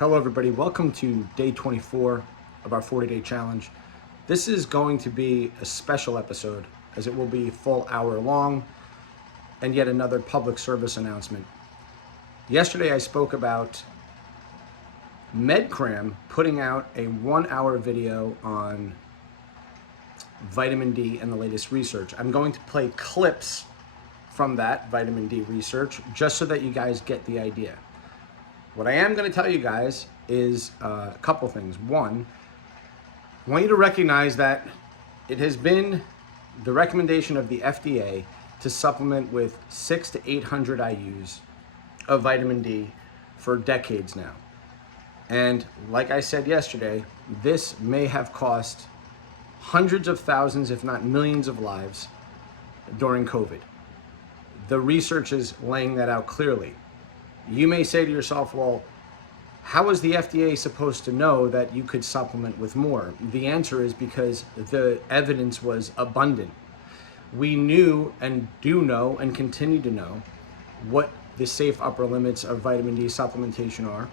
Hello everybody, welcome to day 24 of our 40-day challenge. This is going to be a special episode as it will be a full hour long and yet another public service announcement. Yesterday I spoke about MedCram putting out a 1-hour video on vitamin D and the latest research. I'm going to play clips from that vitamin D research just so that you guys get the idea. What I am going to tell you guys is a couple things. One, I want you to recognize that it has been the recommendation of the FDA to supplement with 600 to 800 IUs of vitamin D for decades now. And like I said yesterday, this may have cost hundreds of thousands, if not millions of lives during COVID. The research is laying that out clearly. You may say to yourself, well, how is the FDA supposed to know that you could supplement with more? The answer is because the evidence was abundant. We knew and do know and continue to know what the safe upper limits of vitamin D supplementation are,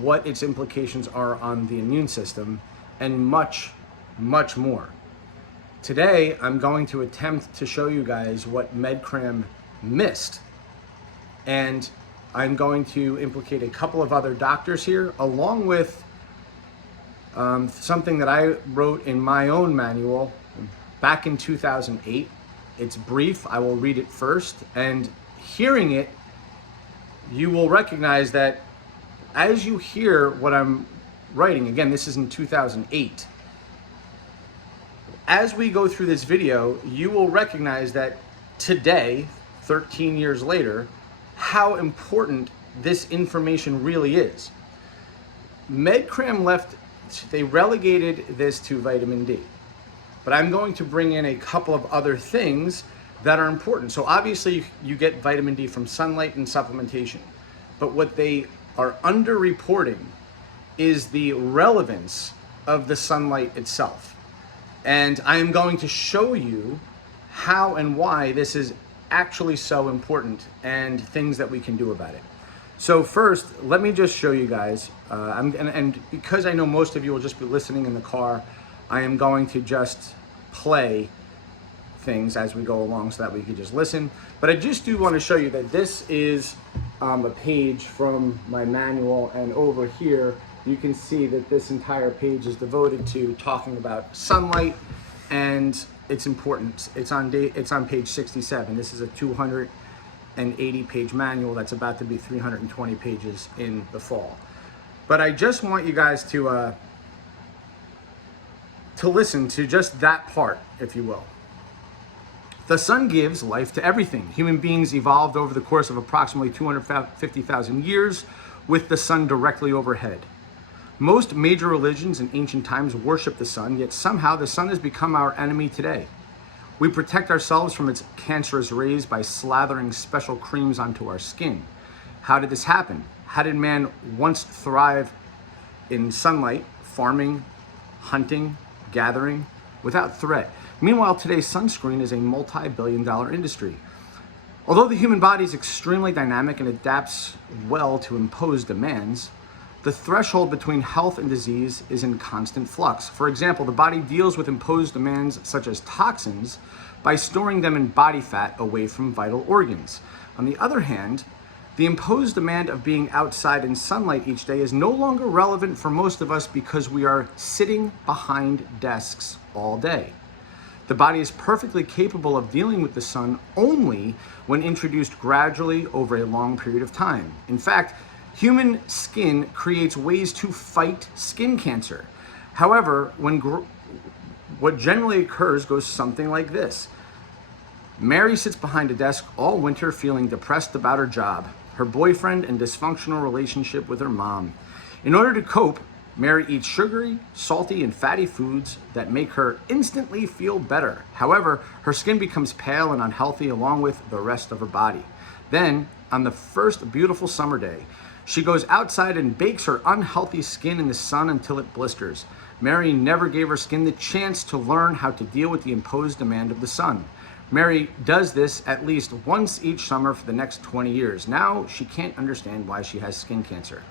what its implications are on the immune system, and much, much more. Today, I'm going to attempt to show you guys what MedCram missed. And I'm going to implicate a couple of other doctors here, along with something that I wrote in my own manual back in 2008. It's brief. I will read it first. And hearing it, you will recognize that as you hear what I'm writing, again, this is in 2008. As we go through this video, you will recognize that today, 13 years later, how important this information really is. MedCram they relegated this to vitamin D, but I'm going to bring in a couple of other things that are important. So obviously you get vitamin D from sunlight and supplementation, but what they are underreporting is the relevance of the sunlight itself. And I am going to show you how and why this is actually so important and things that we can do about it. So first, let me just show you guys, and because I know most of you will just be listening in the car, I am going to just play things as we go along so that we can just listen. But I just do want to show you that this is a page from my manual, and over here you can see that this entire page is devoted to talking about sunlight and its importance. It's on page 67. This is a 280-page manual that's about to be 320 pages in the fall. But I just want you guys to listen to just that part, if you will. The sun gives life to everything. Human beings evolved over the course of approximately 250,000 years with the sun directly overhead. Most major religions in ancient times worship the sun, yet somehow the sun has become our enemy today. We protect ourselves from its cancerous rays by slathering special creams onto our skin. How did this happen? How did man once thrive in sunlight, farming, hunting, gathering, without threat? Meanwhile, today's sunscreen is a multi-billion-dollar industry. Although the human body is extremely dynamic and adapts well to imposed demands, the threshold between health and disease is in constant flux. For example, the body deals with imposed demands such as toxins by storing them in body fat away from vital organs. On the other hand, the imposed demand of being outside in sunlight each day is no longer relevant for most of us because we are sitting behind desks all day. The body is perfectly capable of dealing with the sun only when introduced gradually over a long period of time. In fact, human skin creates ways to fight skin cancer. However, what generally occurs goes something like this. Mary sits behind a desk all winter feeling depressed about her job, her boyfriend, and dysfunctional relationship with her mom. In order to cope, Mary eats sugary, salty, and fatty foods that make her instantly feel better. However, her skin becomes pale and unhealthy along with the rest of her body. Then, on the first beautiful summer day, she goes outside and bakes her unhealthy skin in the sun until it blisters. Mary never gave her skin the chance to learn how to deal with the imposed demand of the sun. Mary does this at least once each summer for the next 20 years. Now she can't understand why she has skin cancer.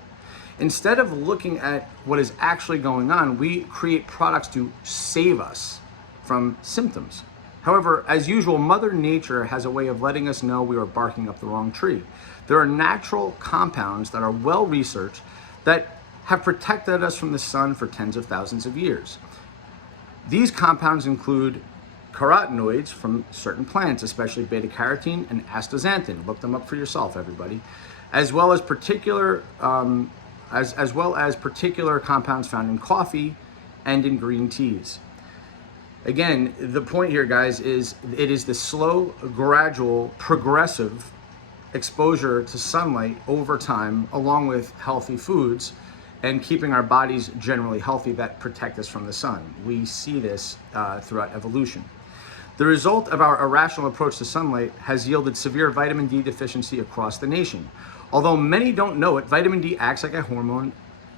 Instead of looking at what is actually going on, we create products to save us from symptoms. However, as usual, Mother Nature has a way of letting us know we are barking up the wrong tree. There are natural compounds that are well researched that have protected us from the sun for tens of thousands of years. These compounds include carotenoids from certain plants, especially beta-carotene and astaxanthin. Look them up for yourself, everybody. As well as particular compounds found in coffee and in green teas. Again, the point here, guys, is it is the slow, gradual, progressive exposure to sunlight over time, along with healthy foods and keeping our bodies generally healthy, that protect us from the sun. We see this throughout evolution. The result of our irrational approach to sunlight has yielded severe vitamin D deficiency across the nation. Although many don't know it, vitamin D acts like a hormone,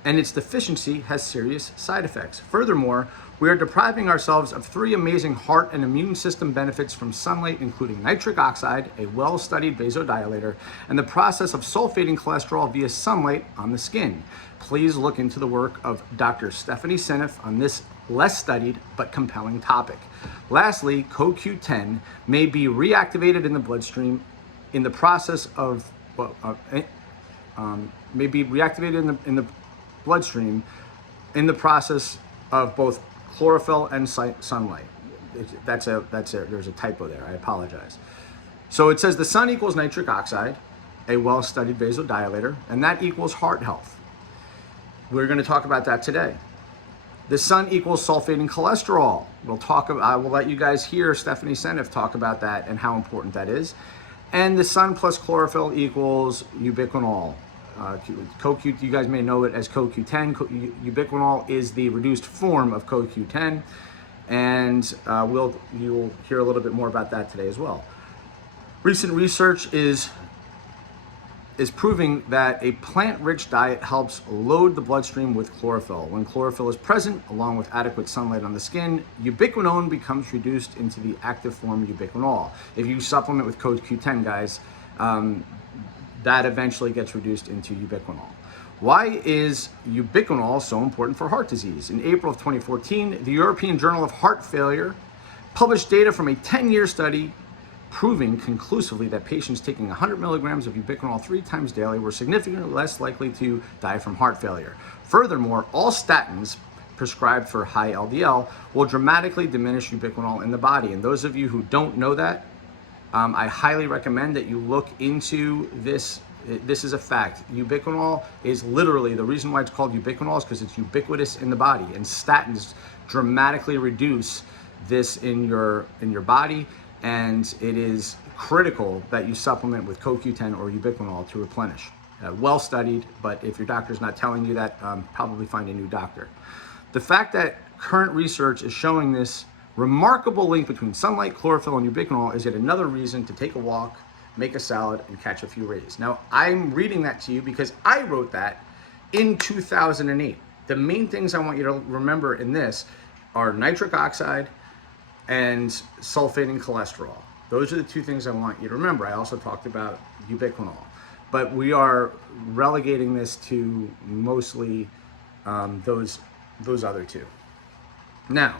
and its deficiency has serious side effects. Furthermore, we are depriving ourselves of 3 amazing heart and immune system benefits from sunlight, including nitric oxide, a well-studied vasodilator, and the process of sulfating cholesterol via sunlight on the skin. Please look into the work of Dr. Stephanie Seneff on this less studied but compelling topic. Lastly, CoQ10 may be reactivated in the bloodstream in the process of bloodstream in the process of both chlorophyll and sunlight. There's a typo there, I apologize. So it says the sun equals nitric oxide, a well-studied vasodilator, and that equals heart health. We're going to talk about that today. The sun equals sulfating cholesterol. I will let you guys hear Stephanie Seneff talk about that and how important that is. And the sun plus chlorophyll equals ubiquinol. You guys may know it as CoQ10. Ubiquinol is the reduced form of CoQ10, and you'll hear a little bit more about that today as well. Recent research is proving that a plant-rich diet helps load the bloodstream with chlorophyll. When chlorophyll is present, along with adequate sunlight on the skin, ubiquinone becomes reduced into the active form ubiquinol. If you supplement with CoQ10, guys, that eventually gets reduced into ubiquinol. Why is ubiquinol so important for heart disease? In April of 2014, the European Journal of Heart Failure published data from a 10-year study proving conclusively that patients taking 100 milligrams of ubiquinol 3 times daily were significantly less likely to die from heart failure. Furthermore, all statins prescribed for high LDL will dramatically diminish ubiquinol in the body. And those of you who don't know that, I highly recommend that you look into this. This is a fact. Ubiquinol is literally, the reason why it's called ubiquinol is because it's ubiquitous in the body, and statins dramatically reduce this in your body, and it is critical that you supplement with CoQ10 or ubiquinol to replenish. Well studied, but if your doctor's not telling you that, probably find a new doctor. The fact that current research is showing this remarkable link between sunlight, chlorophyll, and ubiquinol is yet another reason to take a walk, make a salad, and catch a few rays. Now, I'm reading that to you because I wrote that in 2008. The main things I want you to remember in this are nitric oxide and sulfating cholesterol. Those are the 2 things I want you to remember. I also talked about ubiquinol, but we are relegating this to mostly those other 2. Now,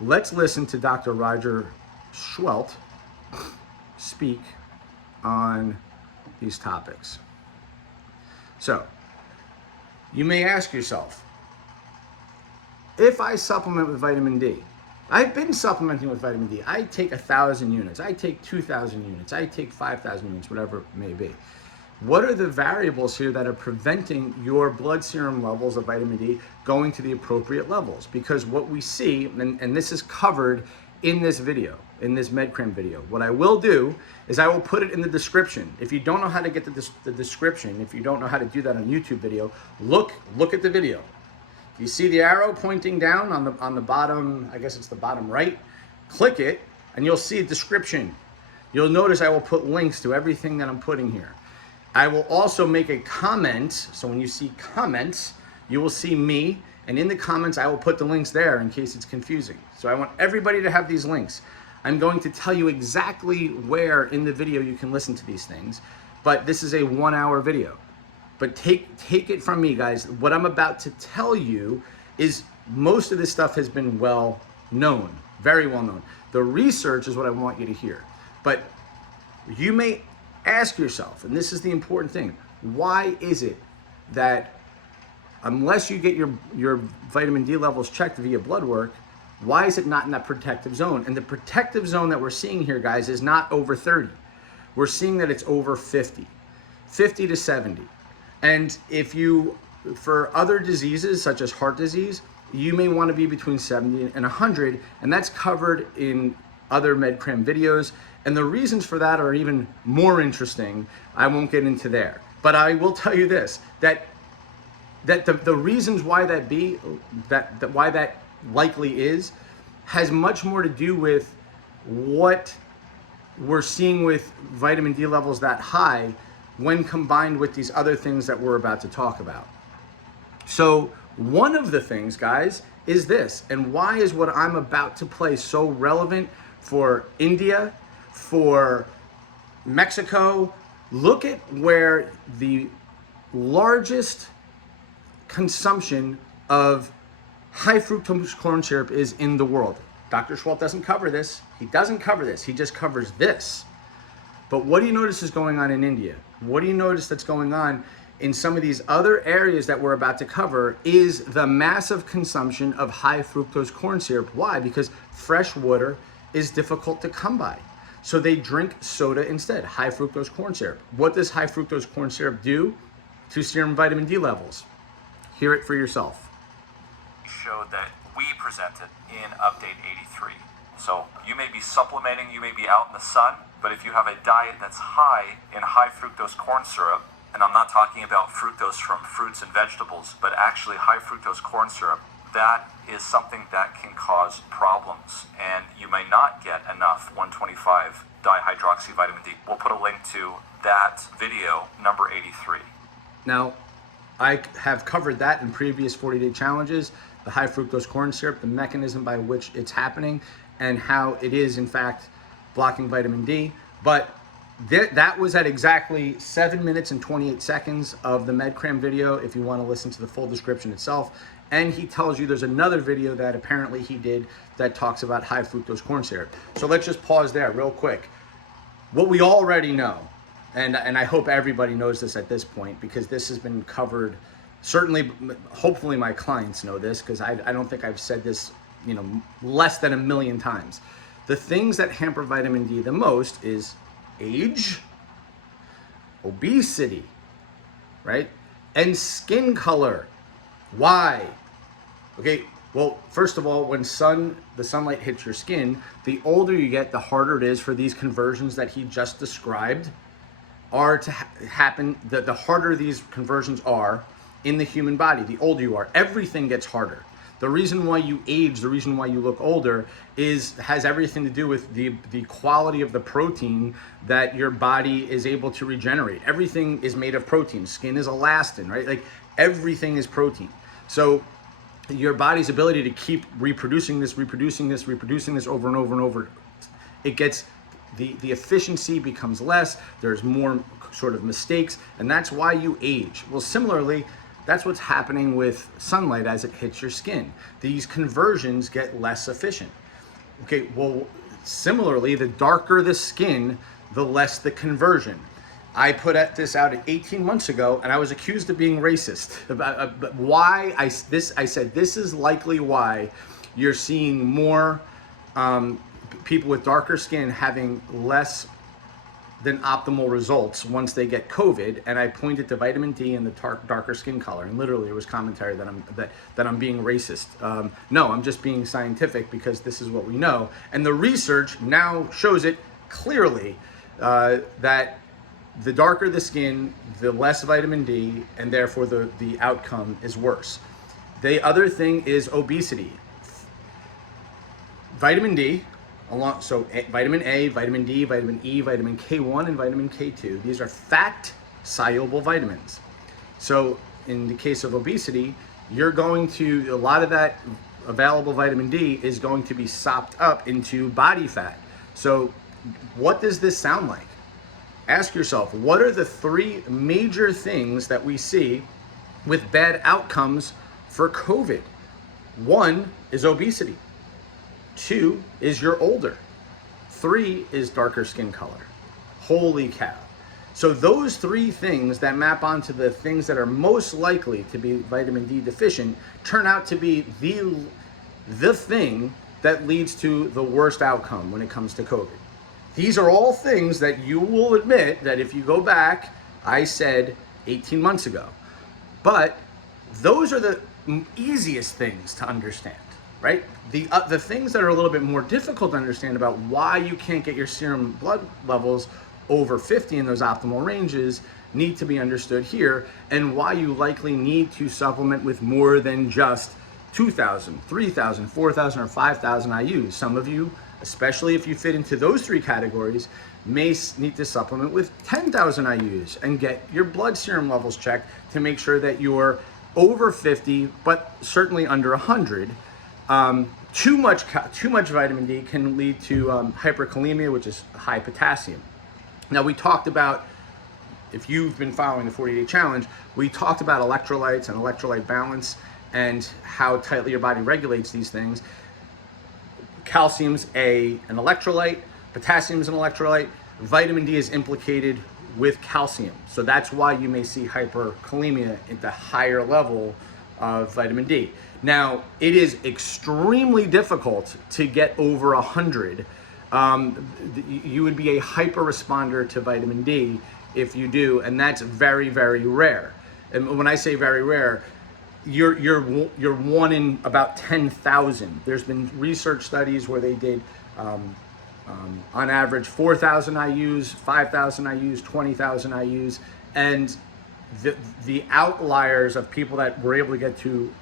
let's listen to Dr. Roger Schwelt speak on these topics. So, you may ask yourself, if I supplement with vitamin D, I've been supplementing with vitamin D. I take 1,000 units, I take 2,000 units, I take 5,000 units, whatever it may be. What are the variables here that are preventing your blood serum levels of vitamin D going to the appropriate levels? Because what we see, and this is covered in this video, in this MedCram video, what I will do is I will put it in the description. If you don't know how to get the description, if you don't know how to do that on YouTube video, look at the video. You see the arrow pointing down on the bottom, I guess it's the bottom right, click it and you'll see a description. You'll notice I will put links to everything that I'm putting here. I will also make a comment, so when you see comments, you will see me, and in the comments I will put the links there in case it's confusing. So I want everybody to have these links. I'm going to tell you exactly where in the video you can listen to these things, but this is a 1-hour video. But take it from me, guys. What I'm about to tell you is most of this stuff has been well known, very well known. The research is what I want you to hear. But you may ask yourself, and this is the important thing, why is it that unless you get your vitamin D levels checked via blood work, why is it not in that protective zone? And the protective zone that we're seeing here, guys, is not over 30. We're seeing that it's over 50 to 70. And if you, for other diseases such as heart disease, you may want to be between 70 and 100, and that's covered in other MedCram videos. And the reasons for that are even more interesting. I won't get into there, but I will tell you this, that the reasons why why that likely is, has much more to do with what we're seeing with vitamin D levels that high when combined with these other things that we're about to talk about. So one of the things, guys, is this, and why is what I'm about to play so relevant for India, for Mexico? Look at where the largest consumption of high fructose corn syrup is in the world. Dr. Schwalt doesn't cover this. He doesn't cover this. He just covers this. But what do you notice is going on in India? What do you notice that's going on in some of these other areas that we're about to cover is the massive consumption of high fructose corn syrup. Why? Because fresh water is difficult to come by. So they drink soda instead, high fructose corn syrup. What does high fructose corn syrup do to serum vitamin D levels? Hear it for yourself. Showed that we presented in update 83. So you may be supplementing, you may be out in the sun, but if you have a diet that's high in high fructose corn syrup, and I'm not talking about fructose from fruits and vegetables, but actually high fructose corn syrup, that is something that can cause problems, and you may not get enough 125 dihydroxy vitamin D. We'll put a link to that video, number 83. Now, I have covered that in previous 40-day challenges, the high fructose corn syrup, the mechanism by which it's happening, and how it is, in fact, blocking vitamin D. But that was at exactly 7 minutes and 28 seconds of the MedCram video, if you want to listen to the full description itself. And he tells you there's another video that apparently he did that talks about high fructose corn syrup. So let's just pause there real quick. What we already know, and I hope everybody knows this at this point, because this has been covered, certainly, hopefully my clients know this, because I don't think I've said this, less than 1 million times. The things that hamper vitamin D the most is age, obesity, right? And skin color. Why? Okay, well, first of all, when the sunlight hits your skin, the older you get, the harder it is for these conversions that he just described are to happen. The harder these conversions are in the human body, the older you are. Everything gets harder. The reason why you age, the reason why you look older has everything to do with the quality of the protein that your body is able to regenerate. Everything is made of protein. Skin is elastin, right? Like everything is protein. So your body's ability to keep reproducing this over and over and over, it gets, the efficiency becomes less. There's more sort of mistakes, and that's why you age. Well, similarly, that's what's happening with sunlight as it hits your skin. These conversions get less efficient. Okay, well, similarly, the darker the skin, the less the conversion. I put this out 18 months ago, and I was accused of being racist. But why? I said this is likely why you're seeing more people with darker skin having less than optimal results once they get COVID, and I pointed to vitamin D and the darker skin color, and literally it was commentary that I'm being racist. No, I'm just being scientific, because this is what we know, and the research now shows it clearly that the darker the skin, the less vitamin D, and therefore the outcome is worse. The other thing is obesity. Vitamin D, so vitamin A, vitamin D, vitamin E, vitamin K1, and vitamin K2. These are fat-soluble vitamins. So in the case of obesity, a lot of that available vitamin D is going to be sopped up into body fat. So what does this sound like? ask yourself, what are the 3 major things that we see with bad outcomes for COVID? 1 is obesity. 2 is you're older. 3 is darker skin color. Holy cow. So those 3 things that map onto the things that are most likely to be vitamin D deficient turn out to be the thing that leads to the worst outcome when it comes to COVID. These are all things that you will admit that if you go back, I said 18 months ago. But those are the easiest things to understand, right? The things that are a little bit more difficult to understand about why you can't get your serum blood levels over 50 in those optimal ranges need to be understood here, and why you likely need to supplement with more than just 2,000, 3,000, 4,000, or 5,000 IUs. Some of you, especially if you fit into those 3 categories, may need to supplement with 10,000 IUs and get your blood serum levels checked to make sure that you're over 50, but certainly under 100. Too much vitamin D can lead to hyperkalemia, which is high potassium. Now, we talked about, if you've been following the 40-day challenge, we talked about electrolytes and electrolyte balance and how tightly your body regulates these things. Calcium's an electrolyte, potassium's an electrolyte, vitamin D is implicated with calcium. So that's why you may see hyperkalemia at the higher level of vitamin D. Now, it is extremely difficult to get over 100. You would be a hyper responder to vitamin D if you do, and that's very, very rare. And when I say very rare, you're 1 in about 10,000. There's been research studies where they did on average 4,000 IUs, 5,000 IUs, 20,000 IUs, and the outliers of people that were able to get to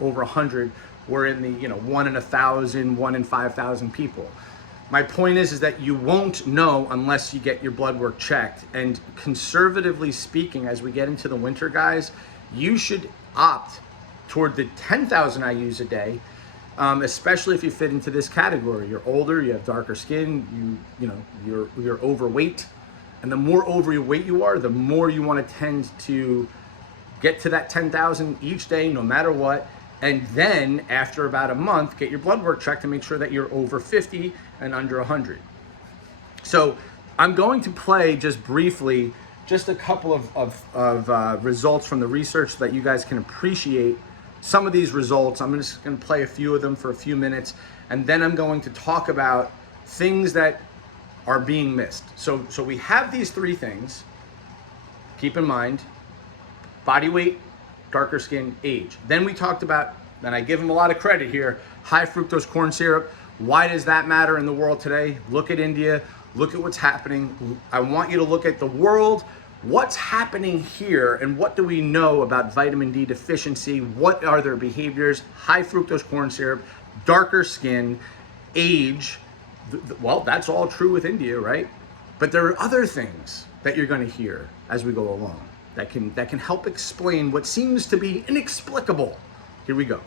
over 100 were in the 1 in 1,000, 1 in 5,000 people. My point is that you won't know unless you get your blood work checked. And conservatively speaking, as we get into the winter, guys, you should opt toward the 10,000 IUs a day, especially if you fit into this category. You're older, you have darker skin, you're overweight, and the more overweight you are, the more you want to tend to get to that 10,000 each day, no matter what. And then after about a month, get your blood work checked to make sure that you're over 50 and under 100. So I'm going to play just briefly just a couple of results from the research so that you guys can appreciate some of these results. I'm just going to play a few of them for a few minutes, and then I'm going to talk about things that are being missed. So we have these 3 things. Keep in mind: body weight, darker skin, age. Then we talked about, and I give them a lot of credit here, high fructose corn syrup. Why does that matter in the world today? Look at India, look at what's happening. I want you to look at the world, what's happening here, and what do we know about vitamin D deficiency? What are their behaviors? High fructose corn syrup, darker skin, age. Well, that's all true with India, right? But there are other things that you're going to hear as we go along that can help explain what seems to be inexplicable. Here we go.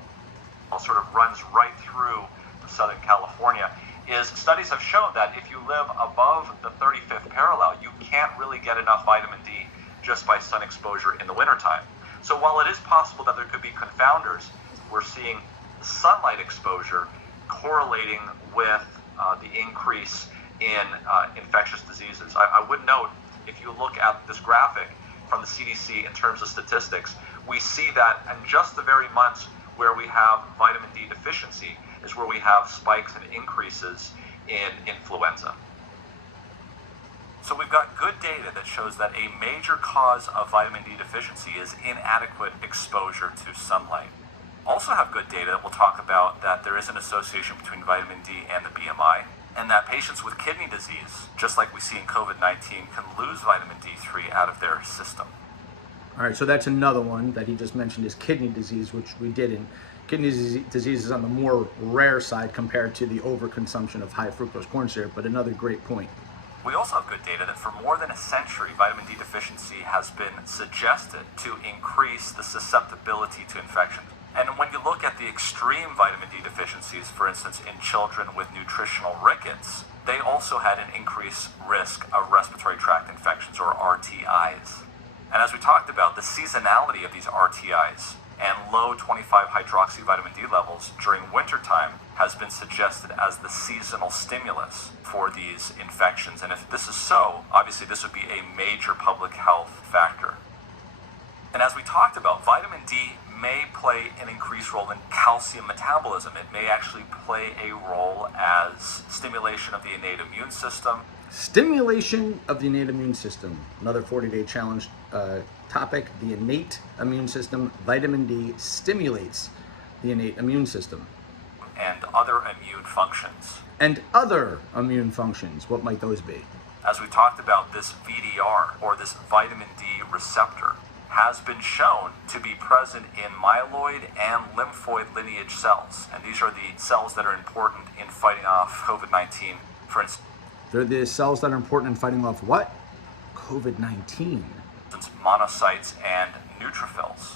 Sort of runs right through Southern California, is studies have shown that if you live above the 35th parallel, you can't really get enough vitamin D just by sun exposure in the wintertime. So while it is possible that there could be confounders, we're seeing sunlight exposure correlating with the increase in infectious diseases. I would note, if you look at this graphic from the CDC in terms of statistics, we see that in just the very months where we have vitamin D deficiency is where we have spikes and increases in influenza. So we've got good data that shows that a major cause of vitamin D deficiency is inadequate exposure to sunlight. Also have good data that we'll talk about that there is an association between vitamin D and the BMI, and that patients with kidney disease, just like we see in COVID-19, can lose vitamin D3 out of their system. All right, so that's another one that he just mentioned, is kidney disease, which we didn't. Kidney disease is on the more rare side compared to the overconsumption of high fructose corn syrup, but another great point. We also have good data that for more than a century, vitamin D deficiency has been suggested to increase the susceptibility to infection. And when you look at the extreme vitamin D deficiencies, for instance, in children with nutritional rickets, they also had an increased risk of respiratory tract infections, or RTIs. And as we talked about, the seasonality of these RTIs and low 25-hydroxy vitamin D levels during wintertime has been suggested as the seasonal stimulus for these infections. And if this is so, obviously this would be a major public health factor. And as we talked about, vitamin D may play an increased role in calcium metabolism. It may actually play a role as stimulation of the innate immune system. Stimulation of the innate immune system. Another 40-day challenge topic, the innate immune system. Vitamin D stimulates the innate immune system. And other immune functions. And other immune functions. What might those be? As we talked about, this VDR, or this vitamin D receptor, has been shown to be present in myeloid and lymphoid lineage cells. And these are the cells that are important in fighting off COVID-19. For instance, They're the cells that are important in fighting off what? COVID-19. monocytes and neutrophils.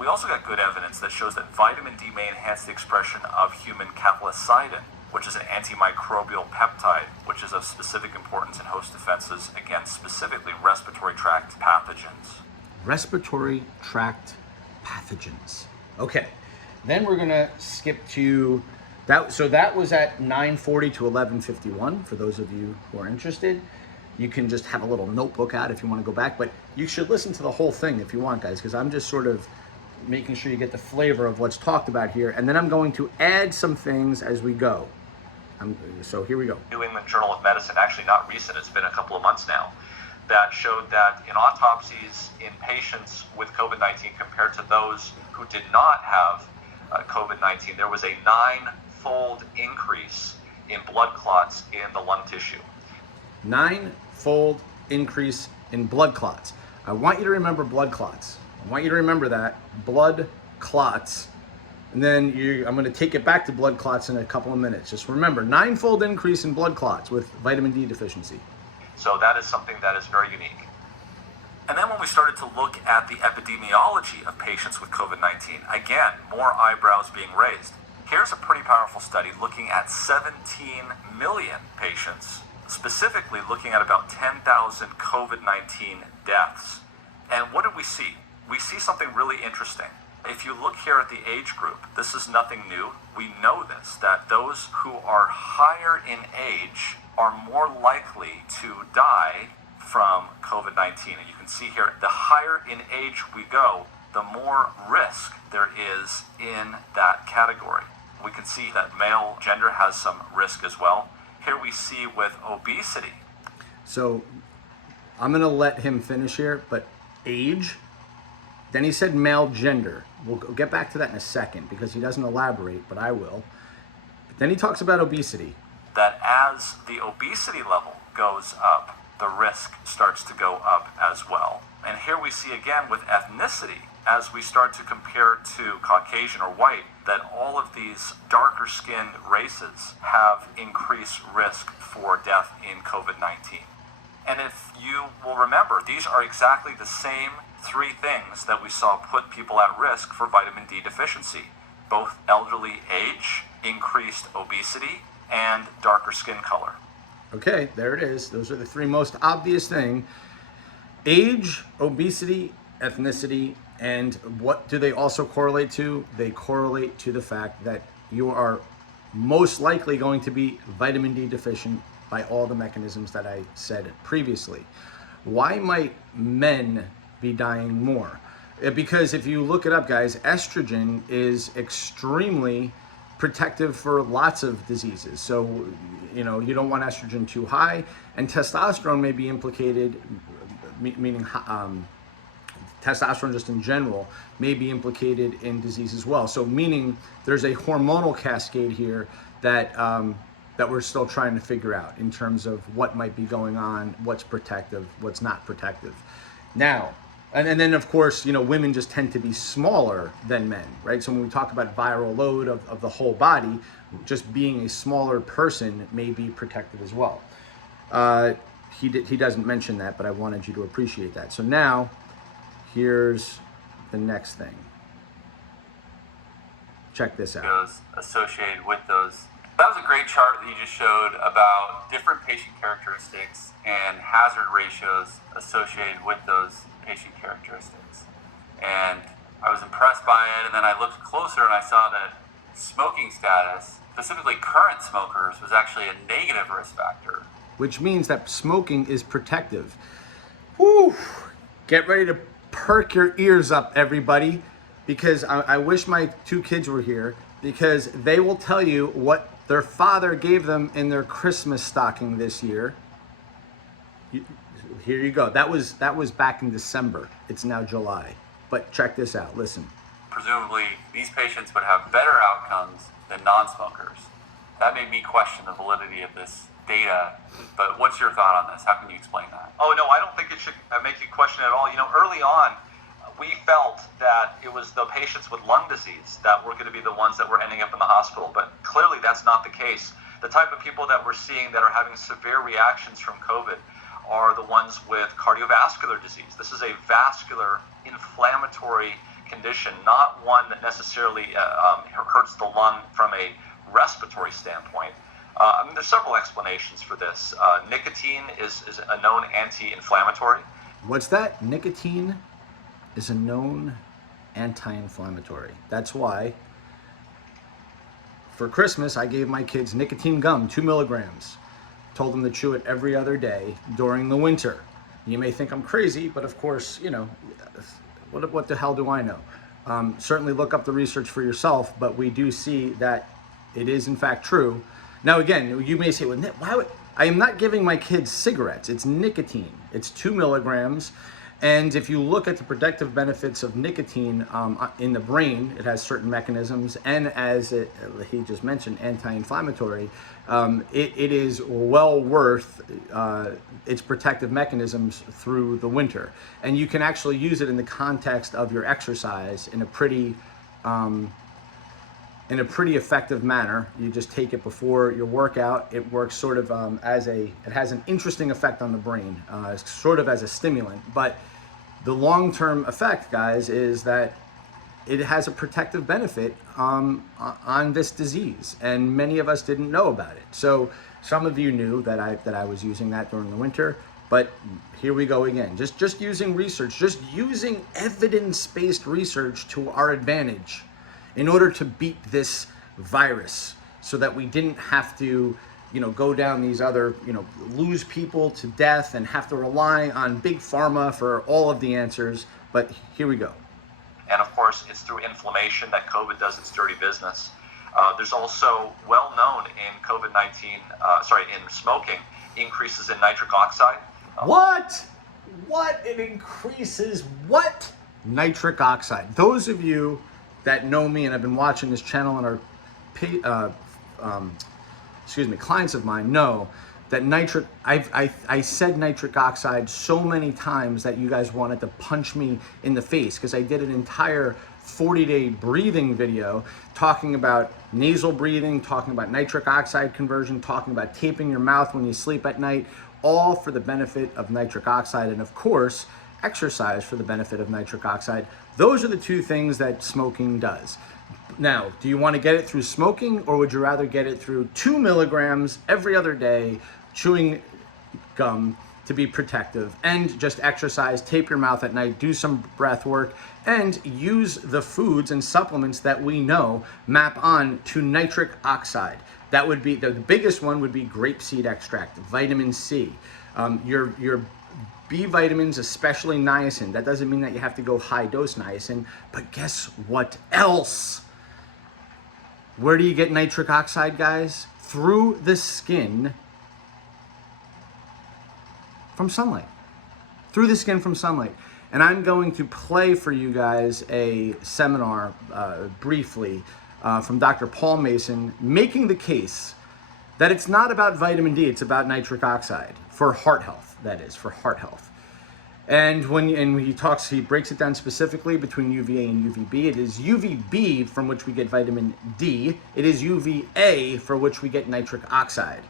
We also got good evidence that shows that vitamin D may enhance the expression of human cathelicidin, which is an antimicrobial peptide, which is of specific importance in host defenses against specifically respiratory tract pathogens. Respiratory tract pathogens. Okay, then we're gonna skip to that. So that was at 9:40 to 11:51. For those of you who are interested, you can just have a little notebook out if you want to go back. But you should listen to the whole thing if you want, guys, because I'm just sort of making sure you get the flavor of what's talked about here, and then I'm going to add some things as we go. So here we go. New England Journal of Medicine, actually not recent, it's been a couple of months now, that showed that in autopsies in patients with COVID-19 compared to those who did not have COVID-19, there was a 9-fold increase in blood clots in the lung tissue. 9-fold increase in blood clots. I want you to remember blood clots. I want you to remember that. Blood clots. And then I'm going to take it back to blood clots in a couple of minutes. Just remember, 9-fold increase in blood clots with vitamin D deficiency. So that is something that is very unique. And then when we started to look at the epidemiology of patients with COVID-19, again, more eyebrows being raised. Here's a pretty powerful study looking at 17 million patients, specifically looking at about 10,000 COVID-19 deaths. And what did we see? We see something really interesting. If you look here at the age group, this is nothing new. We know this, that those who are higher in age are more likely to die from COVID-19. And you can see here, the higher in age we go, the more risk there is in that category. We can see that male gender has some risk as well. Here we see with obesity. So I'm going to let him finish here, but age, then he said male gender. We'll get back to that in a second because he doesn't elaborate, but I will. But then he talks about obesity. That as the obesity level goes up, the risk starts to go up as well. And here we see again with ethnicity, as we start to compare to Caucasian or white, that all of these darker skinned races have increased risk for death in COVID-19. And if you will remember, these are exactly the same three things that we saw put people at risk for vitamin D deficiency. Both elderly age, increased obesity, and darker skin color. Okay, there it is. Those are the three most obvious things. Age, obesity, ethnicity, and what do they also correlate to? They correlate to the fact that you are most likely going to be vitamin D deficient by all the mechanisms that I said previously. Why might men be dying more? Because if you look it up, guys, estrogen is extremely protective for lots of diseases. So, you don't want estrogen too high, and testosterone may be implicated, meaning testosterone just in general may be implicated in disease as well. So meaning there's a hormonal cascade here that that we're still trying to figure out in terms of what might be going on, what's protective, what's not protective. Now, and then of course, women just tend to be smaller than men, right? So when we talk about viral load of the whole body, just being a smaller person may be protective as well. he doesn't mention that, but I wanted you to appreciate that. So now, here's the next thing. Check this out. Associated with those. That was a great chart that you just showed about different patient characteristics and hazard ratios associated with those patient characteristics. And I was impressed by it, and then I looked closer and I saw that smoking status, specifically current smokers, was actually a negative risk factor. Which means that smoking is protective. Whew. Get ready to perk your ears up, everybody, because I wish my 2 kids were here, because they will tell you what their father gave them in their Christmas stocking this year. Here you go. That was back in December. It's now July. But check this out. Listen. Presumably, these patients would have better outcomes than non-smokers. That made me question the validity of this data. But what's your thought on this? How can you explain that? Oh, no, I don't think it should make you question at all. You know, early on, we felt that it was the patients with lung disease that were going to be the ones that were ending up in the hospital. But clearly that's not the case. The type of people that we're seeing that are having severe reactions from COVID are the ones with cardiovascular disease. This is a vascular inflammatory condition, not one that necessarily hurts the lung from a respiratory standpoint. I mean, there's several explanations for this. Nicotine is a known anti-inflammatory. What's that? Nicotine is a known anti-inflammatory. That's why for Christmas I gave my kids nicotine gum, 2 milligrams. Told them to chew it every other day during the winter. You may think I'm crazy, but of course, you know, what the hell do I know? Certainly look up the research for yourself, but we do see that it is in fact true. Now again, you may say, well, why would I am not giving my kids cigarettes. It's nicotine. It's 2 milligrams. And if you look at the protective benefits of nicotine in the brain, it has certain mechanisms, and as he just mentioned, anti-inflammatory, it is well worth its protective mechanisms through the winter. And you can actually use it in the context of your exercise in a pretty effective manner. You just take it before your workout. It works sort of it has an interesting effect on the brain, sort of as a stimulant. But the long-term effect, guys, is that it has a protective benefit on this disease, and many of us didn't know about it. So some of you knew that I was using that during the winter, but here we go again. Just using research, just using evidence-based research to our advantage in order to beat this virus, so that we didn't have to, you know, go down these other, you know, lose people to death and have to rely on big pharma for all of the answers. But here we go. And of course, it's through inflammation that COVID does its dirty business. There's also well known in COVID-19, in smoking, increases in nitric oxide. What? It increases what? Nitric oxide. Those of you that know me and have been watching this channel and are clients of mine know that I said nitric oxide so many times that you guys wanted to punch me in the face, because I did an entire 40-day breathing video talking about nasal breathing, talking about nitric oxide conversion, talking about taping your mouth when you sleep at night, all for the benefit of nitric oxide, and of course, exercise for the benefit of nitric oxide. Those are the 2 things that smoking does. Now, do you want to get it through smoking, or would you rather get it through 2 milligrams every other day, chewing gum to be protective, and just exercise, tape your mouth at night, do some breath work, and use the foods and supplements that we know map on to nitric oxide? That would be, the biggest one would be grapeseed extract, vitamin C, your B vitamins, especially niacin. That doesn't mean that you have to go high dose niacin, but guess what else? Where do you get nitric oxide, guys? Through the skin from sunlight. Through the skin from sunlight. And I'm going to play for you guys a seminar briefly from Dr. Paul Mason, making the case that it's not about vitamin D, it's about nitric oxide for heart health, that is, for heart health. And when he breaks it down specifically between UVA and UVB. It is UVB from which we get vitamin D. It is UVA for which we get nitric oxide.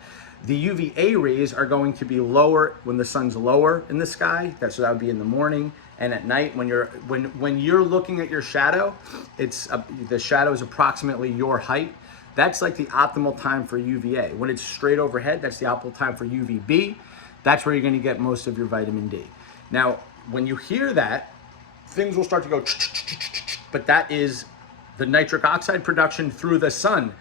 The UVA rays are going to be lower when the sun's lower in the sky. So that would be in the morning and at night. When you're looking at your shadow, the shadow is approximately your height. That's like the optimal time for UVA. When it's straight overhead, that's the optimal time for UVB. That's where you're going to get most of your vitamin D. Now, when you hear that, things will start to go, but that is the nitric oxide production through the sun.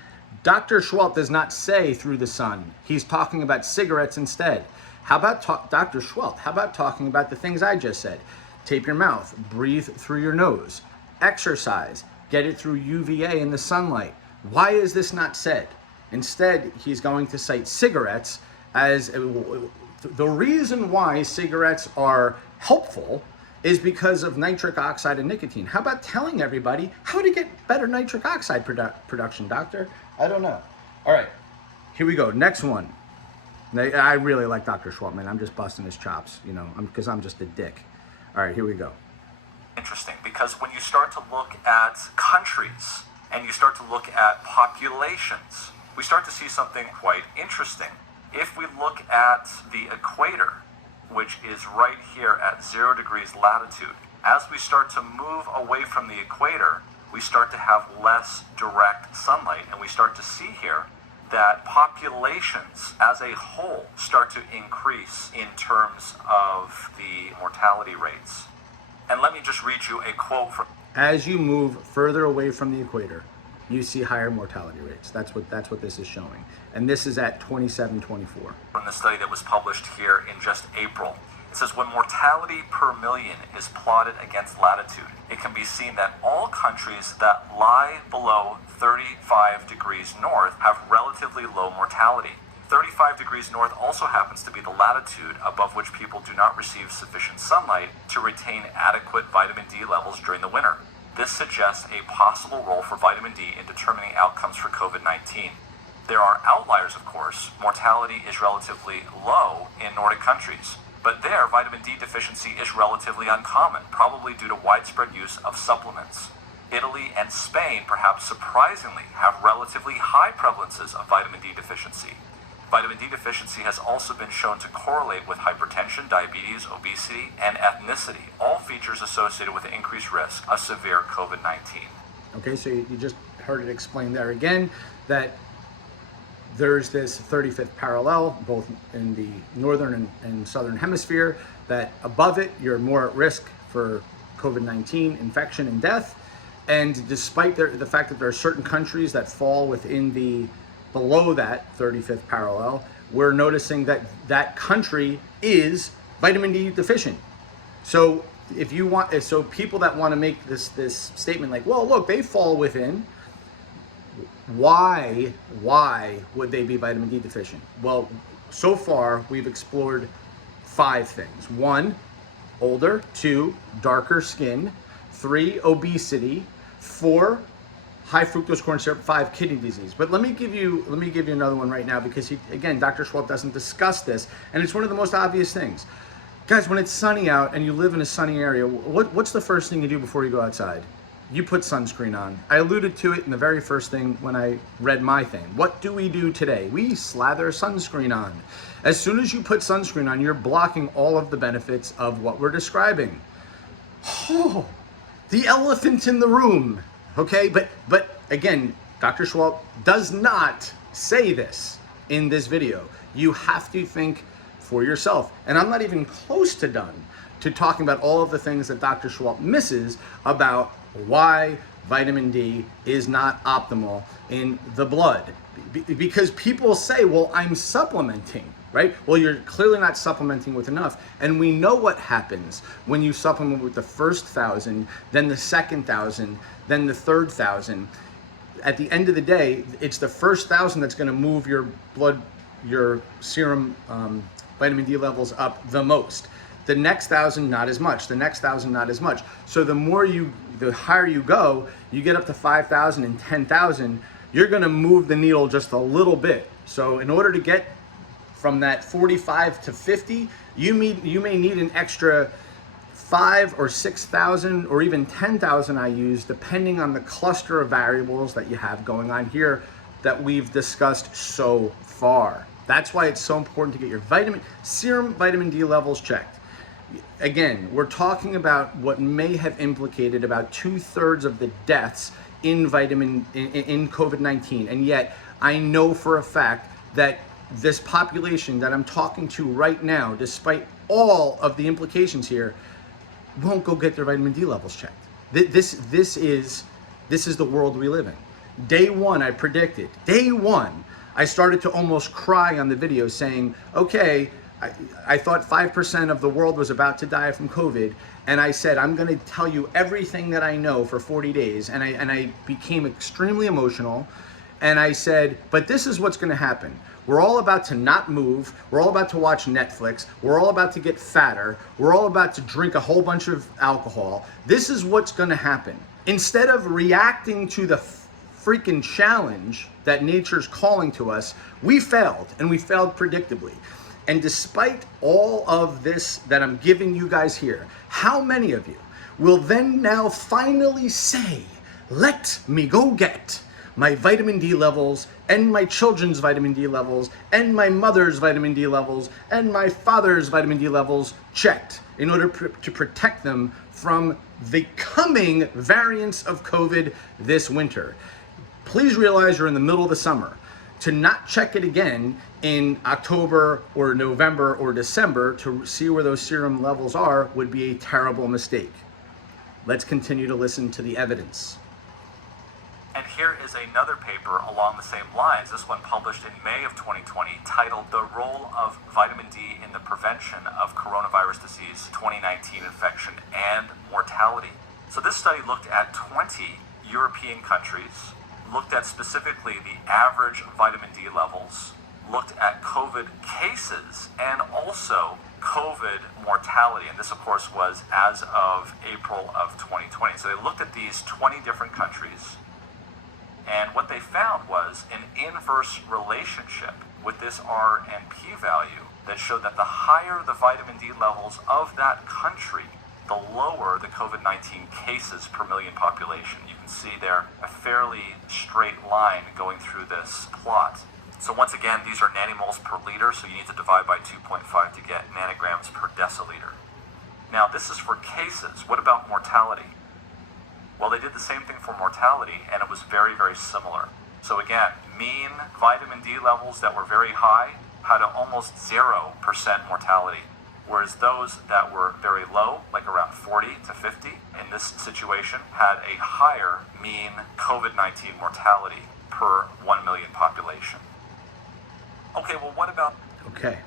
Dr. Schwalt does not say through the sun. He's talking about cigarettes instead. How about Dr. Schwalt? How about talking about the things I just said? Tape your mouth, breathe through your nose, exercise, get it through UVA in the sunlight. Why is this not said? Instead, he's going to cite cigarettes as the reason why cigarettes are helpful is because of nitric oxide and nicotine. How about telling everybody how to get better nitric oxide production, doctor? I don't know. All right, here we go. Next one. I really like Dr. Schwalt, man. I'm just busting his chops, because I'm just a dick. All right, here we go. Interesting, because when you start to look at countries and you start to look at populations, we start to see something quite interesting. If we look at the equator, which is right here at 0 degrees latitude, as we start to move away from the equator, we start to have less direct sunlight, and we start to see here that populations as a whole start to increase in terms of the mortality rates. And let me just read you a quote from... As you move further away from the equator, you see higher mortality rates. That's what this is showing. And this is at 2724. From the study that was published here in just April. It says when mortality per million is plotted against latitude, it can be seen that all countries that lie below 35 degrees north have relatively low mortality. 35 degrees north also happens to be the latitude above which people do not receive sufficient sunlight to retain adequate vitamin D levels during the winter. This suggests a possible role for vitamin D in determining outcomes for COVID-19. There are outliers, of course. Mortality is relatively low in Nordic countries, but there vitamin D deficiency is relatively uncommon, probably due to widespread use of supplements. Italy and Spain, perhaps surprisingly, have relatively high prevalences of vitamin D deficiency. Vitamin D deficiency has also been shown to correlate with hypertension, diabetes, obesity, and ethnicity, all features associated with increased risk of severe COVID-19. Okay, so you just heard it explained there again, that there's this 35th parallel, both in the northern and southern hemisphere, that above it, you're more at risk for COVID-19 infection and death. And despite the fact that there are certain countries that fall within below that 35th parallel, we're noticing that that country is vitamin D deficient. So so people that want to make this statement like, well, look, they fall within, why would they be vitamin D deficient? Well, so far we've explored 5 things. 1, older. 2, darker skin. 3, obesity. 4, high fructose corn syrup. 5, kidney disease. But let me give you another one right now, because again, Dr. Schwalt doesn't discuss this, and it's one of the most obvious things. Guys, when it's sunny out and you live in a sunny area, what's the first thing you do before you go outside? You put sunscreen on. I alluded to it in the very first thing when I read my thing. What do we do today? We slather sunscreen on. As soon as you put sunscreen on, you're blocking all of the benefits of what we're describing. Oh, the elephant in the room. Okay, but again, Dr. Schwalt does not say this in this video. You have to think for yourself. And I'm not even close to done to talking about all of the things that Dr. Schwalt misses about why vitamin D is not optimal in the blood. Because people say, well, I'm supplementing, right? Well, you're clearly not supplementing with enough. And we know what happens when you supplement with the first 1,000, then the second 1,000, then the third 1,000. At the end of the day, it's the first 1,000 that's going to move your blood, your serum vitamin D levels up the most. The next 1,000, not as much. The next 1,000, not as much. So the higher you go, you get up to 5,000 and 10,000, you're gonna move the needle just a little bit. So in order to get from that 45 to 50, you may need an extra 5,000 or 6,000 or even 10,000 IUs, depending on the cluster of variables that you have going on here that we've discussed so far. That's why it's so important to get your serum vitamin D levels checked. Again, we're talking about what may have implicated about 2/3 of the deaths in COVID-19, and yet I know for a fact that this population that I'm talking to right now, despite all of the implications here, won't go get their vitamin D levels checked. This is the world we live in. Day one, I predicted. Day one, I started to almost cry on the video saying, okay, I thought 5% of the world was about to die from COVID, and I said, I'm gonna tell you everything that I know for 40 days, and I became extremely emotional, and I said, but this is what's gonna happen. We're all about to not move, we're all about to watch Netflix, we're all about to get fatter, we're all about to drink a whole bunch of alcohol. This is what's gonna happen. Instead of reacting to the freaking challenge that nature's calling to us, we failed, and we failed predictably. And despite all of this that I'm giving you guys here, how many of you will then now finally say, let me go get my vitamin D levels and my children's vitamin D levels and my mother's vitamin D levels and my father's vitamin D levels checked in order to protect them from the coming variants of COVID this winter? Please realize you're in the middle of the summer. To not check it again in October or November or December to see where those serum levels are would be a terrible mistake. Let's continue to listen to the evidence. And here is another paper along the same lines, this one published in May of 2020, titled The Role of Vitamin D in the Prevention of Coronavirus Disease 2019 Infection and Mortality. So this study looked at 20 European countries, looked at specifically the average vitamin D levels, looked at COVID cases, and also COVID mortality. And this, of course, was as of April of 2020. So they looked at these 20 different countries, and what they found was an inverse relationship with this R and P value that showed that the higher the vitamin D levels of that country, the lower the COVID-19 cases per million population. You can see there a fairly straight line going through this plot. So once again, these are nanomoles per liter, so you need to divide by 2.5 to get nanograms per deciliter. Now this is for cases. What about mortality? Well, they did the same thing for mortality, and it was very, very similar. So again, mean vitamin D levels that were very high had an almost 0% mortality, whereas those that were very low, like around 40 to 50 in this situation, had a higher mean COVID-19 mortality per 1 million population. Okay, well, what about... Okay,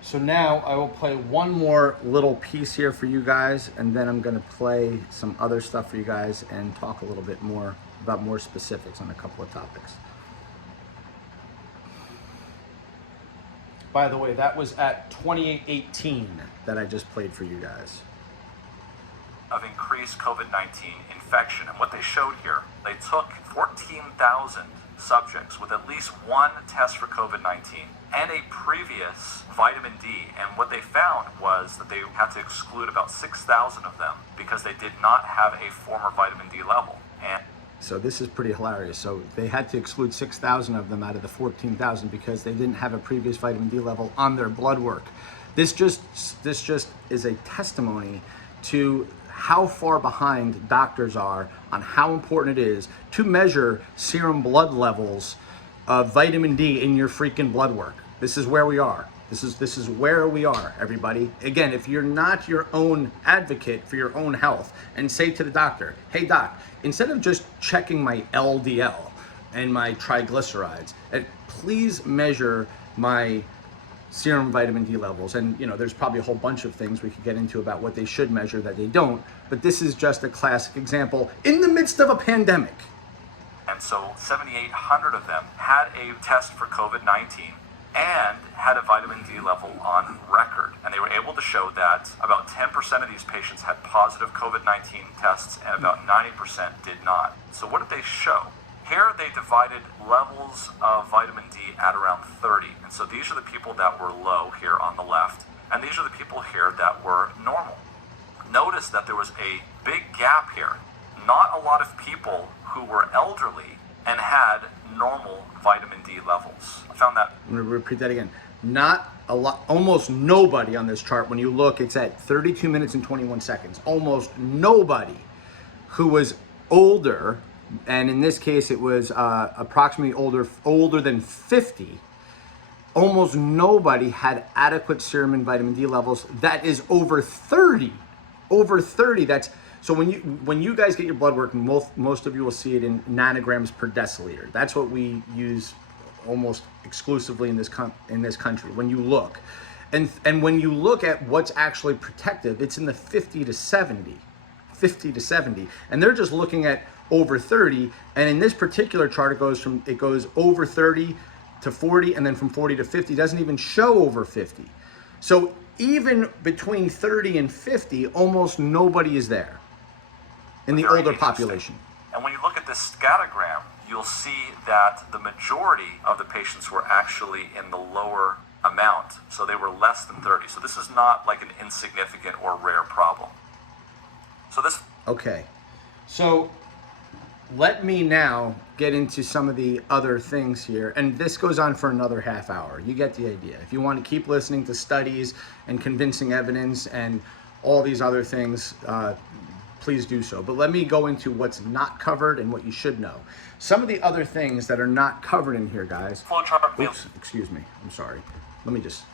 so now I will play one more little piece here for you guys, and then I'm gonna play some other stuff for you guys and talk a little bit more about more specifics on a couple of topics. By the way, that was at 2818 that I just played for you guys. Of increased COVID-19 infection. And what they showed here, they took 14,000 subjects with at least one test for COVID-19 and a previous vitamin D. And what they found was that they had to exclude about 6,000 of them because they did not have a former vitamin D level. And so this is pretty hilarious. So they had to exclude 6,000 of them out of the 14,000 because they didn't have a previous vitamin D level on their blood work. This just is a testimony to how far behind doctors are on how important it is to measure serum blood levels of vitamin D in your freaking blood work. This is where we are. This is where we are, everybody. Again, if you're not your own advocate for your own health and say to the doctor, hey doc, instead of just checking my LDL and my triglycerides, please measure my serum vitamin D levels. And you know, there's probably a whole bunch of things we could get into about what they should measure that they don't, but this is just a classic example in the midst of a pandemic. And so 7,800 of them had a test for COVID-19 and had a vitamin D level on record. And they were able to show that about 10% of these patients had positive COVID-19 tests and about 90% did not. So what did they show? Here they divided levels of vitamin D at around 30. And so these are the people that were low here on the left, and these are the people here that were normal. Notice that there was a big gap here. Not a lot of people who were elderly and had normal vitamin D levels. I found that. I'm going to repeat that again. Not a lot, almost nobody on this chart, when you look, it's at 32 minutes and 21 seconds. Almost nobody who was older, and in this case it was approximately older than 50, almost nobody had adequate serum and vitamin D levels that is over 30. Over 30. That's so when you guys get your blood work, most of you will see it in nanograms per deciliter. That's what we use almost exclusively in this country. When you look, and when you look at what's actually protective, it's in the 50 to 70, and they're just looking at over 30. And in this particular chart, it goes over 30 to 40, and then from 40 to 50. It doesn't even show over 50. So even between 30 and 50, almost nobody is there in the Very older interesting. population. And when you look at this scatogram, you'll see that the majority of the patients were actually in the lower amount. So they were less than 30. So this is not like an insignificant or rare problem. So this... Okay. So let me now get into some of the other things here. And this goes on for another half hour. You get the idea. If you want to keep listening to studies and convincing evidence and all these other things, please do so. But let me go into what's not covered and what you should know. Some of the other things that are not covered in here, guys. Oops, excuse me. I'm sorry. Let me just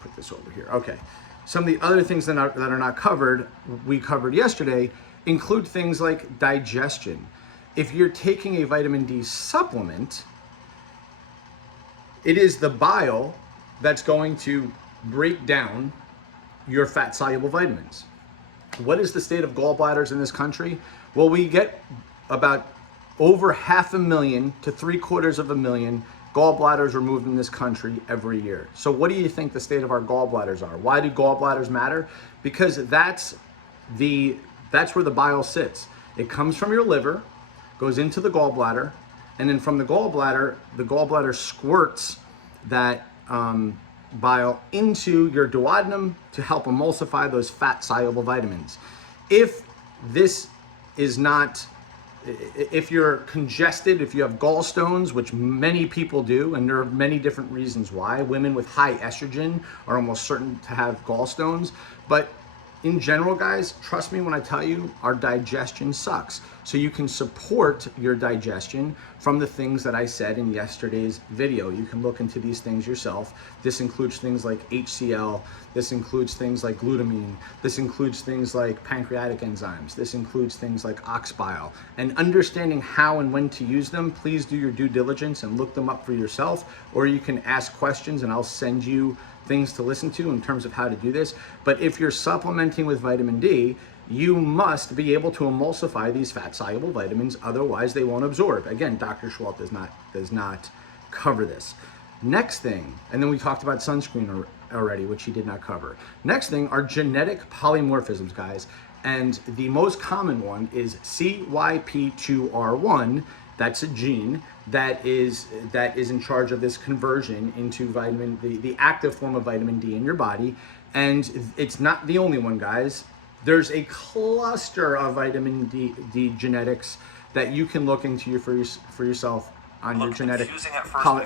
put this over here. Okay. Some of the other things that are not covered, we covered yesterday, include things like digestion. If you're taking a vitamin D supplement, it is the bile that's going to break down your fat-soluble vitamins. What is the state of gallbladders in this country? Well, we get about over 500,000 to 750,000 gallbladders removed in this country every year. So what do you think the state of our gallbladders are? Why do gallbladders matter? Because that's where the bile sits. It comes from your liver, goes into the gallbladder, and then from the gallbladder squirts that bile into your duodenum to help emulsify those fat-soluble vitamins. If you're congested, if you have gallstones, which many people do, and there are many different reasons why. Women with high estrogen are almost certain to have gallstones, but in general, guys, trust me when I tell you, our digestion sucks. So you can support your digestion from the things that I said in yesterday's video. You can look into these things yourself. This includes things like HCl. This includes things like glutamine. This includes things like pancreatic enzymes. This includes things like ox bile. And understanding how and when to use them, please do your due diligence and look them up for yourself, or you can ask questions and I'll send you things to listen to in terms of how to do this. But if you're supplementing with vitamin D, you must be able to emulsify these fat-soluble vitamins, otherwise they won't absorb. Again, Dr. Schwalt does not cover this. Next thing, and then we talked about sunscreen already, which he did not cover. Next thing are genetic polymorphisms, guys. And the most common one is CYP2R1. That's a gene that is in charge of this conversion into the active form of vitamin D in your body. And it's not the only one, guys. There's a cluster of vitamin D genetics that you can look into for yourself on your genetic on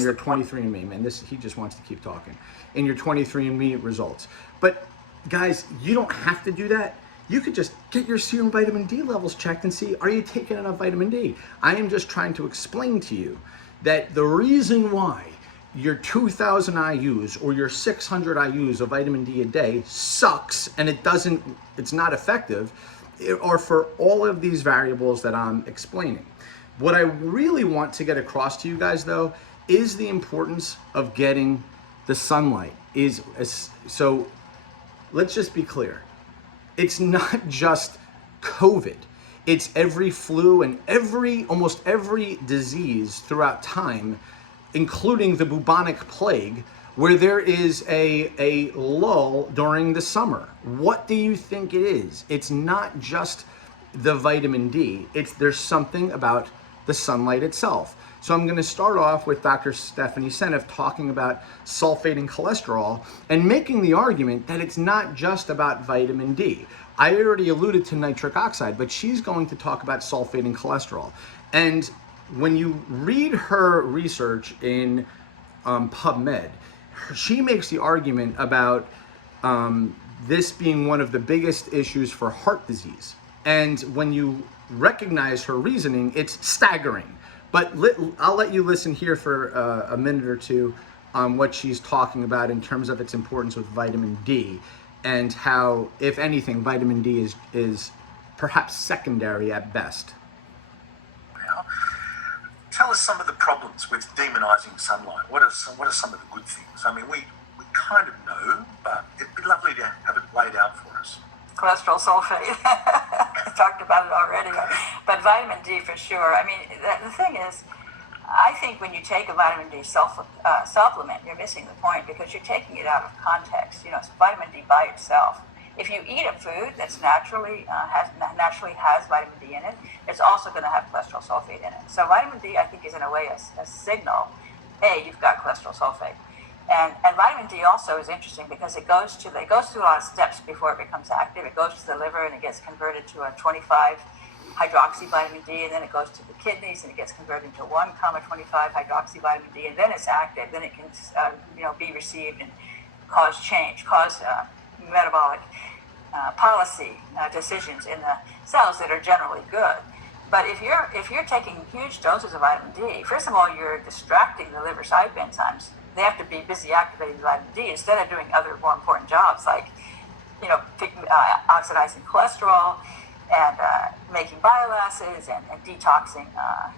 your 23andMe. Man, he just wants to keep talking. In your 23andMe results. But guys, you don't have to do that. You could just get your serum vitamin D levels checked and see, are you taking enough vitamin D? I am just trying to explain to you that the reason why your 2,000 IUs or your 600 IUs of vitamin D a day sucks and it's not effective are for all of these variables that I'm explaining. What I really want to get across to you guys, though, is the importance of getting the sunlight. So let's just be clear. It's not just COVID. It's every flu and almost every disease throughout time, including the bubonic plague, where there is a lull during the summer. What do you think it is? It's not just the vitamin D. There's something about the sunlight itself. So I'm going to start off with Dr. Stephanie Seneff talking about sulfating cholesterol and making the argument that it's not just about vitamin D. I already alluded to nitric oxide, but she's going to talk about sulfating cholesterol. And when you read her research in PubMed, she makes the argument about this being one of the biggest issues for heart disease. And when you recognize her reasoning, it's staggering. But I'll let you listen here for a minute or two on what she's talking about in terms of its importance with vitamin D, and how, if anything, vitamin D is perhaps secondary at best. Now, tell us some of the problems with demonizing sunlight. What are some of the good things? I mean, we kind of know, but it'd be lovely to have it laid out for us. Cholesterol sulfate. I talked about it already. But vitamin D for sure. I mean, the thing is, I think when you take a vitamin D supplement, you're missing the point, because you're taking it out of context. You know, it's vitamin D by itself. If you eat a food that's naturally has vitamin D in it, it's also going to have cholesterol sulfate in it. So vitamin D, I think, is in a way a signal. Hey, you've got cholesterol sulfate. And vitamin D also is interesting because it goes through a lot of steps before it becomes active. It goes to the liver and it gets converted to a 25 hydroxy vitamin D, and then it goes to the kidneys and it gets converted into 1,25 hydroxy vitamin D, and then it's active. Then it can be received and cause change, metabolic policy decisions in the cells that are generally good. But if you're taking huge doses of vitamin D, first of all, you're distracting the liver side enzymes. They have to be busy activating vitamin D instead of doing other more important jobs like, oxidizing cholesterol and making bile acids and detoxing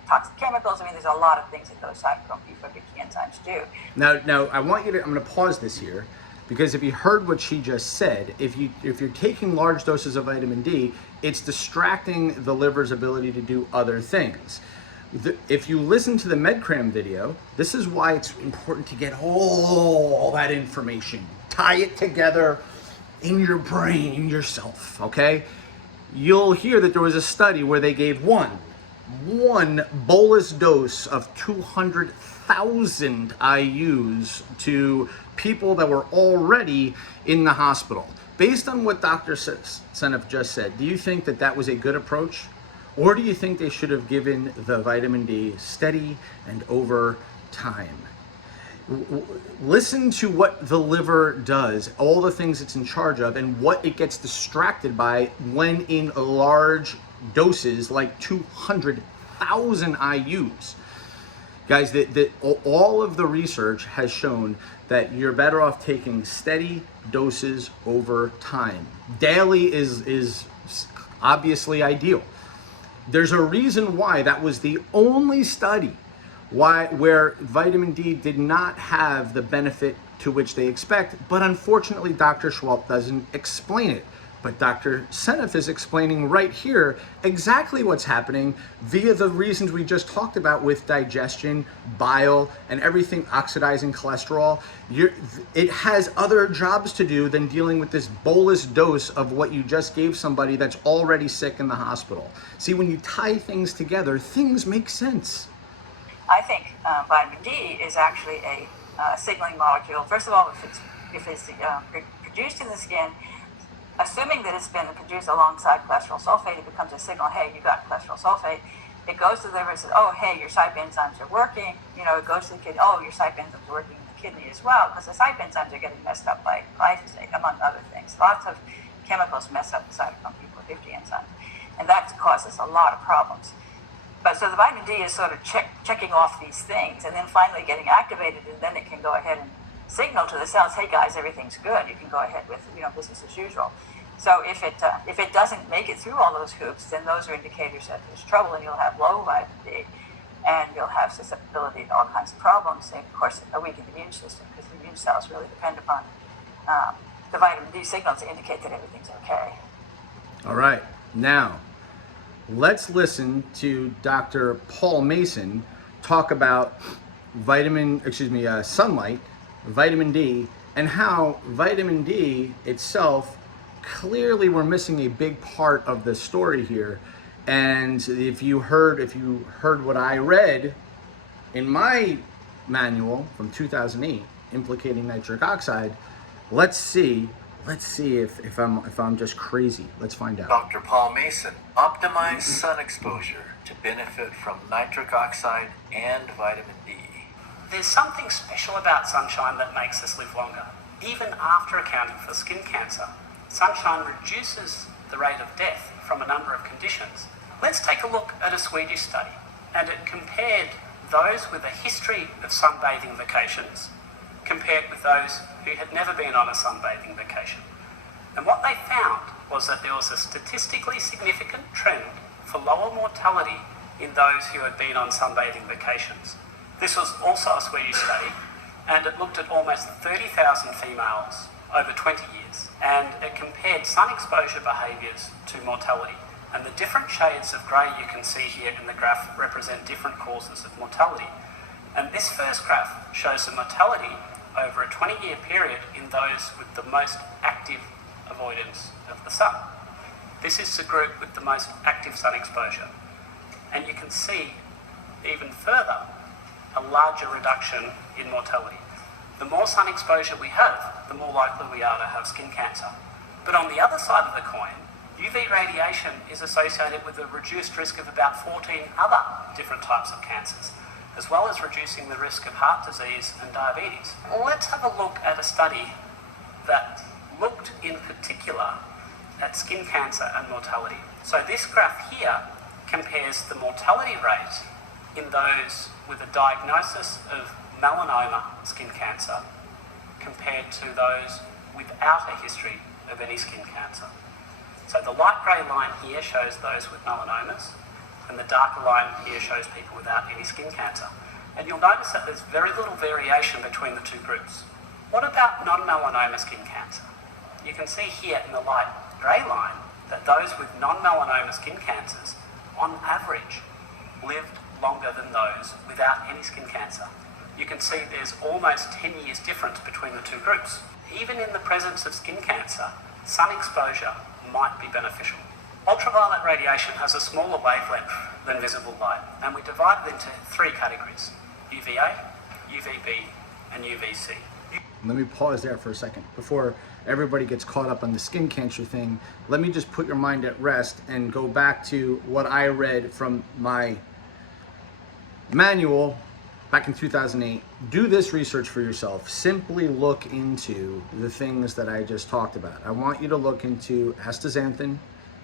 toxic chemicals. I mean, there's a lot of things that those cytochrome P450 enzymes do. Now, I'm going to pause this here, because if you heard what she just said, if you're taking large doses of vitamin D, it's distracting the liver's ability to do other things. If you listen to the MedCram video, this is why it's important to get all that information, tie it together in your brain, in yourself, okay? You'll hear that there was a study where they gave one bolus dose of 200,000 IUs to people that were already in the hospital. Based on what Dr. Seneff just said, do you think that was a good approach? Or do you think they should have given the vitamin D steady and over time? Listen to what the liver does, all the things it's in charge of, and what it gets distracted by when in large doses, like 200,000 IUs. Guys, all of the research has shown that you're better off taking steady doses over time. Daily is obviously ideal. There's a reason why that was the only study where vitamin D did not have the benefit to which they expect, but unfortunately Dr. Schwalb doesn't explain it. But Dr. Seneff is explaining right here exactly what's happening via the reasons we just talked about with digestion, bile, and everything oxidizing cholesterol. It has other jobs to do than dealing with this bolus dose of what you just gave somebody that's already sick in the hospital. See, when you tie things together, things make sense. I think vitamin D is actually a signaling molecule. First of all, if it's produced in the skin, assuming that it's been produced alongside cholesterol sulfate, it becomes a signal, hey, you got cholesterol sulfate. It goes to the liver and says, oh, hey, your CYP enzymes are working. It goes to the kidney, oh, your CYP enzymes are working in the kidney as well, because the CYP enzymes are getting messed up by glyphosate, among other things. Lots of chemicals mess up the cytochrome P450 enzymes, and that causes a lot of problems. But so the vitamin D is sort of checking off these things, and then finally getting activated, and then it can go ahead and signal to the cells, hey guys, everything's good. You can go ahead with business as usual. So if it doesn't make it through all those hoops, then those are indicators that there's trouble, and you'll have low vitamin D, and you'll have susceptibility to all kinds of problems, and of course a weakened immune system, because the immune cells really depend upon the vitamin D signal to indicate that everything's okay. All right, now let's listen to Dr. Paul Mason talk about sunlight, vitamin D, and how vitamin D itself, clearly we're missing a big part of the story here. And if you heard what I read in my manual from 2008 implicating nitric oxide, let's see Let's see if I'm just crazy. Let's find out. Dr. Paul Mason, optimize sun exposure to benefit from nitric oxide and vitamin D. There's something special about sunshine that makes us live longer. Even after accounting for skin cancer, sunshine reduces the rate of death from a number of conditions. Let's take a look at a Swedish study, and it compared those with a history of sunbathing vacations compared with those who had never been on a sunbathing vacation. And what they found was that there was a statistically significant trend for lower mortality in those who had been on sunbathing vacations. This was also a Swedish study, and it looked at almost 30,000 females over 20 years, and it compared sun exposure behaviours to mortality. And the different shades of grey you can see here in the graph represent different causes of mortality. And this first graph shows the mortality over a 20-year period in those with the most active avoidance of the sun. This is the group with the most active sun exposure. And you can see even further a larger reduction in mortality. The more sun exposure we have, the more likely we are to have skin cancer. But on the other side of the coin, UV radiation is associated with a reduced risk of about 14 other different types of cancers, as well as reducing the risk of heart disease and diabetes. Let's have a look at a study that looked in particular at skin cancer and mortality. So this graph here compares the mortality rate in those with a diagnosis of melanoma skin cancer compared to those without a history of any skin cancer. So the light grey line here shows those with melanomas, and the darker line here shows people without any skin cancer. And you'll notice that there's very little variation between the two groups. What about non-melanoma skin cancer? You can see here in the light grey line that those with non-melanoma skin cancers, on average, lived longer than those without any skin cancer. You can see there's almost 10 years difference between the two groups. Even in the presence of skin cancer, sun exposure might be beneficial. Ultraviolet radiation has a smaller wavelength than visible light, and we divide it into three categories: UVA, UVB, and UVC. Let me pause there for a second. Before everybody gets caught up on the skin cancer thing, let me just put your mind at rest and go back to what I read from my manual back in 2008. Do this research for yourself. Simply look into the things that I just talked about. I want you to look into astaxanthin,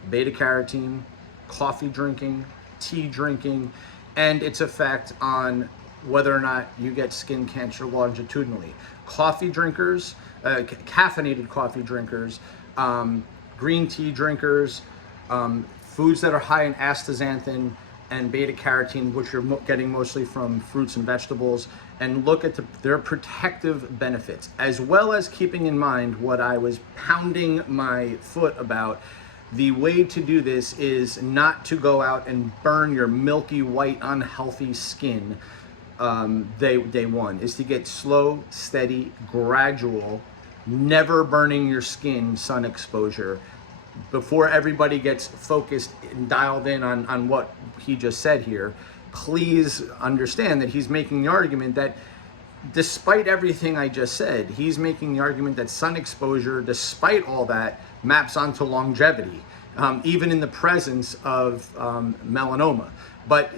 beta carotene, coffee drinking, tea drinking, and its effect on whether or not you get skin cancer longitudinally. Coffee drinkers, caffeinated coffee drinkers, green tea drinkers, foods that are high in astaxanthin and beta carotene, which you're getting mostly from fruits and vegetables, and look at their protective benefits, as well as keeping in mind what I was pounding my foot about. The way to do this is not to go out and burn your milky white unhealthy skin day one, is to get slow, steady, gradual, never burning your skin sun exposure. Before everybody gets focused and dialed in on what he just said here, please understand that he's making the argument that despite everything I just said, he's making the argument that sun exposure, despite all that, maps onto longevity, even in the presence of melanoma. But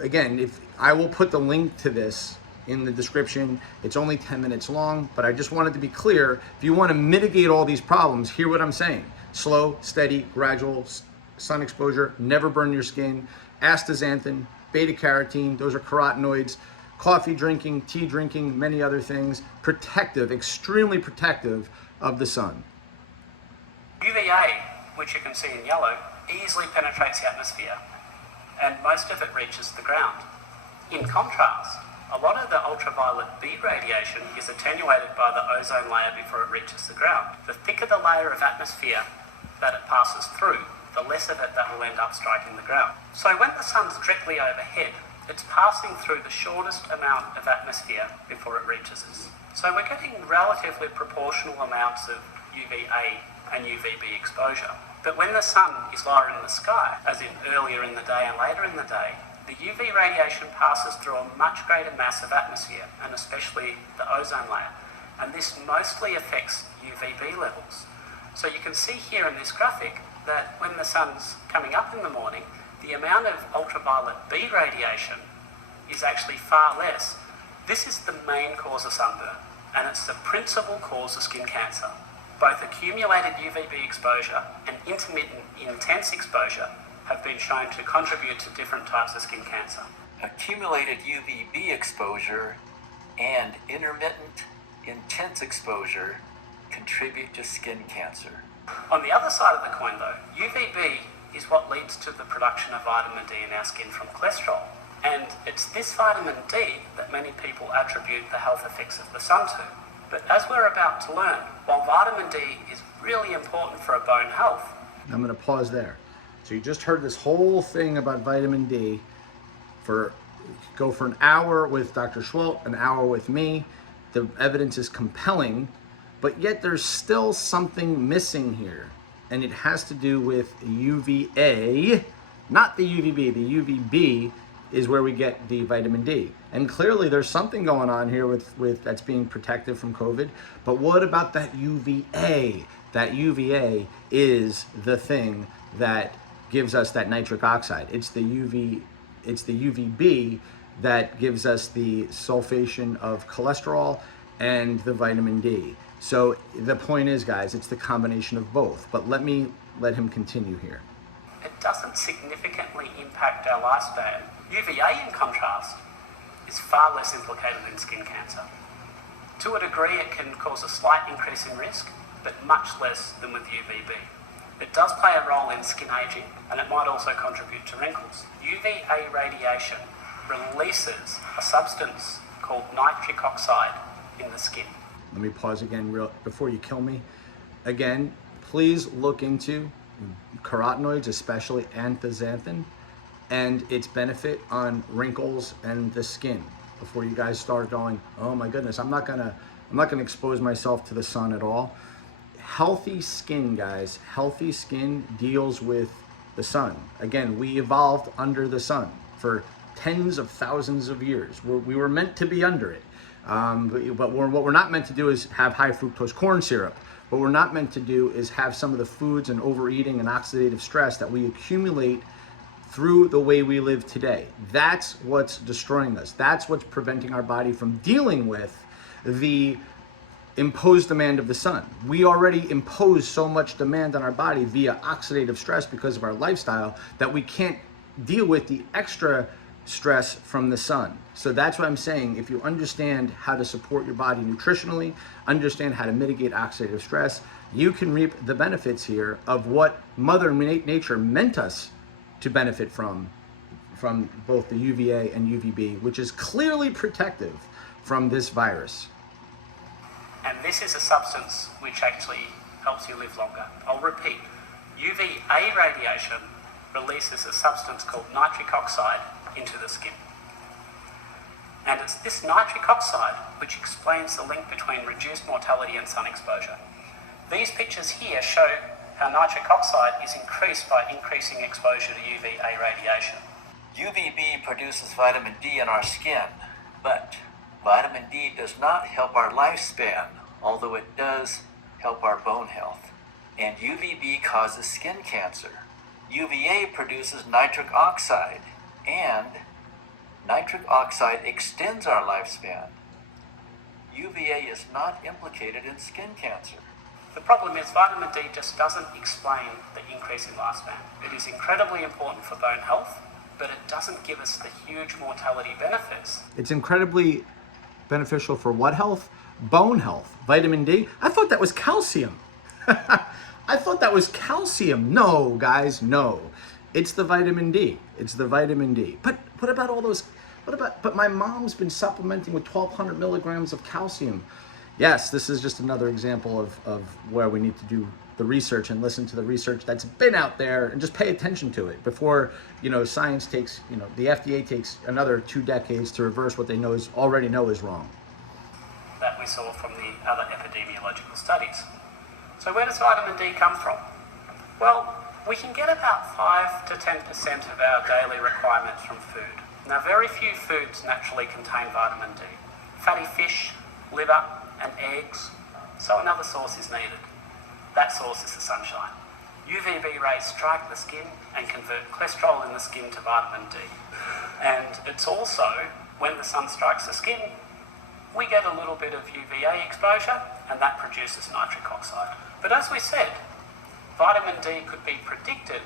again, if I will put the link to this in the description. It's only 10 minutes long, but I just wanted to be clear. If you want to mitigate all these problems, hear what I'm saying. Slow, steady, gradual sun exposure, never burn your skin, astaxanthin, beta carotene, those are carotenoids, coffee drinking, tea drinking, many other things, protective, extremely protective of the sun. UVA, which you can see in yellow, easily penetrates the atmosphere, and most of it reaches the ground. In contrast, a lot of the ultraviolet B radiation is attenuated by the ozone layer before it reaches the ground. The thicker the layer of atmosphere that it passes through, the less of it that will end up striking the ground. So when the sun's directly overhead, it's passing through the shortest amount of atmosphere before it reaches us. So we're getting relatively proportional amounts of UVA and UVB exposure. But when the sun is lower in the sky, as in earlier in the day and later in the day, the UV radiation passes through a much greater mass of atmosphere, and especially the ozone layer. And this mostly affects UVB levels. So you can see here in this graphic that when the sun's coming up in the morning, the amount of ultraviolet B radiation is actually far less. This is the main cause of sunburn, and it's the principal cause of skin cancer. Both accumulated UVB exposure and intermittent intense exposure have been shown to contribute to different types of skin cancer. Accumulated UVB exposure and intermittent intense exposure contribute to skin cancer. On the other side of the coin though, UVB is what leads to the production of vitamin D in our skin from cholesterol. And it's this vitamin D that many people attribute the health effects of the sun to. But as we're about to learn, while vitamin D is really important for a bone health. I'm going to pause there. So you just heard this whole thing about vitamin D. Go for an hour with Dr. Schwelt, an hour with me. The evidence is compelling, but yet there's still something missing here. And it has to do with UVA, not the UVB. The UVB is where we get the vitamin D. And clearly there's something going on here with that's being protective from COVID. But what about that UVA? That UVA is the thing that gives us that nitric oxide. It's the UVB that gives us the sulfation of cholesterol and the vitamin D. So the point is, guys, it's the combination of both. But let him continue here. It doesn't significantly impact our lifespan. UVA, in contrast, is far less implicated in skin cancer. To a degree, it can cause a slight increase in risk, but much less than with UVB. It does play a role in skin aging, and it might also contribute to wrinkles. UVA radiation releases a substance called nitric oxide in the skin. Let me pause again before you kill me. Again, please look into carotenoids, especially anthocyanin, and its benefit on wrinkles and the skin before you guys start going, oh my goodness, I'm not gonna expose myself to the sun at all. Healthy skin, guys, healthy skin deals with the sun. Again, we evolved under the sun for tens of thousands of years. We were meant to be under it. But what we're not meant to do is have high fructose corn syrup. What we're not meant to do is have some of the foods and overeating and oxidative stress that we accumulate through the way we live today. That's what's destroying us. That's what's preventing our body from dealing with the imposed demand of the sun. We already impose so much demand on our body via oxidative stress because of our lifestyle that we can't deal with the extra stress from the sun. So that's what I'm saying. If you understand how to support your body nutritionally, understand how to mitigate oxidative stress, you can reap the benefits here of what Mother Nature meant us to benefit from both the UVA and UVB, which is clearly protective from this virus. And this is a substance which actually helps you live longer. I'll repeat, UVA radiation releases a substance called nitric oxide into the skin. And it's this nitric oxide which explains the link between reduced mortality and sun exposure. These pictures here show how nitric oxide is increased by increasing exposure to UVA radiation. UVB produces vitamin D in our skin, but vitamin D does not help our lifespan, although it does help our bone health. And UVB causes skin cancer. UVA produces nitric oxide, and nitric oxide extends our lifespan. UVA is not implicated in skin cancer. The problem is vitamin D just doesn't explain the increase in lifespan. It is incredibly important for bone health, but it doesn't give us the huge mortality benefits. It's incredibly beneficial for what health? Bone health. Vitamin D? I thought that was calcium. I thought that was calcium. No, guys, no. It's the vitamin D. It's the vitamin D. But what about all those, but my mom's been supplementing with 1,200 milligrams of calcium. Yes, this is just another example of where we need to do the research and listen to the research that's been out there and just pay attention to it before, science takes, the FDA takes another 2 decades to reverse what they already know is wrong. That we saw from the other epidemiological studies. So where does vitamin D come from? Well, we can get about 5 to 10% of our daily requirements from food. Now, very few foods naturally contain vitamin D. Fatty fish, liver, and eggs, so another source is needed. That source is the sunshine. UVB rays strike the skin and convert cholesterol in the skin to vitamin D. And it's also, when the sun strikes the skin, we get a little bit of UVA exposure, and that produces nitric oxide. But as we said, vitamin D could be predicted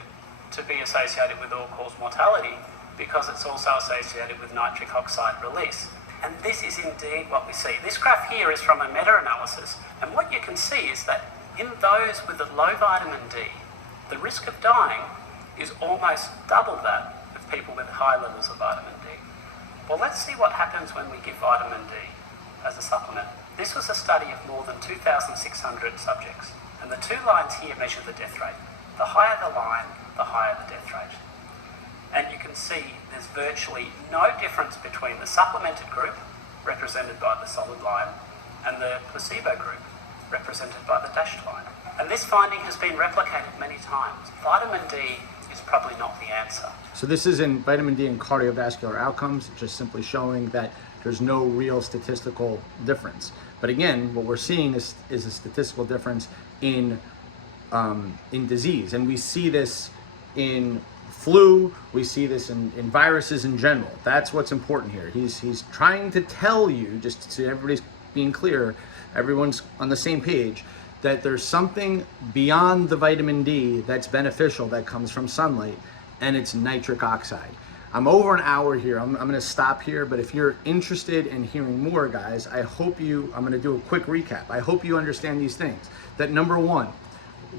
to be associated with all-cause mortality because it's also associated with nitric oxide release. And this is indeed what we see. This graph here is from a meta-analysis, and what you can see is that in those with a low vitamin D, the risk of dying is almost double that of people with high levels of vitamin D. Well, let's see what happens when we give vitamin D as a supplement. This was a study of more than 2,600 subjects, and the two lines here measure the death rate. The higher the line, the higher the death rate. And you can see there's virtually no difference between the supplemented group, represented by the solid line, and the placebo group, represented by the dashed line. And this finding has been replicated many times. Vitamin D is probably not the answer. So this is in vitamin D and cardiovascular outcomes, just simply showing that there's no real statistical difference. But again, what we're seeing is a statistical difference in disease. And we see this in flu, we see this in viruses in general. That's what's important here. He's trying to tell you, just so everybody's being clear, everyone's on the same page, that there's something beyond the vitamin D that's beneficial that comes from sunlight, and it's nitric oxide. I'm over an hour here. I'm gonna stop here, but if you're interested in hearing more, guys, I'm gonna do a quick recap. I hope you understand these things. That number one,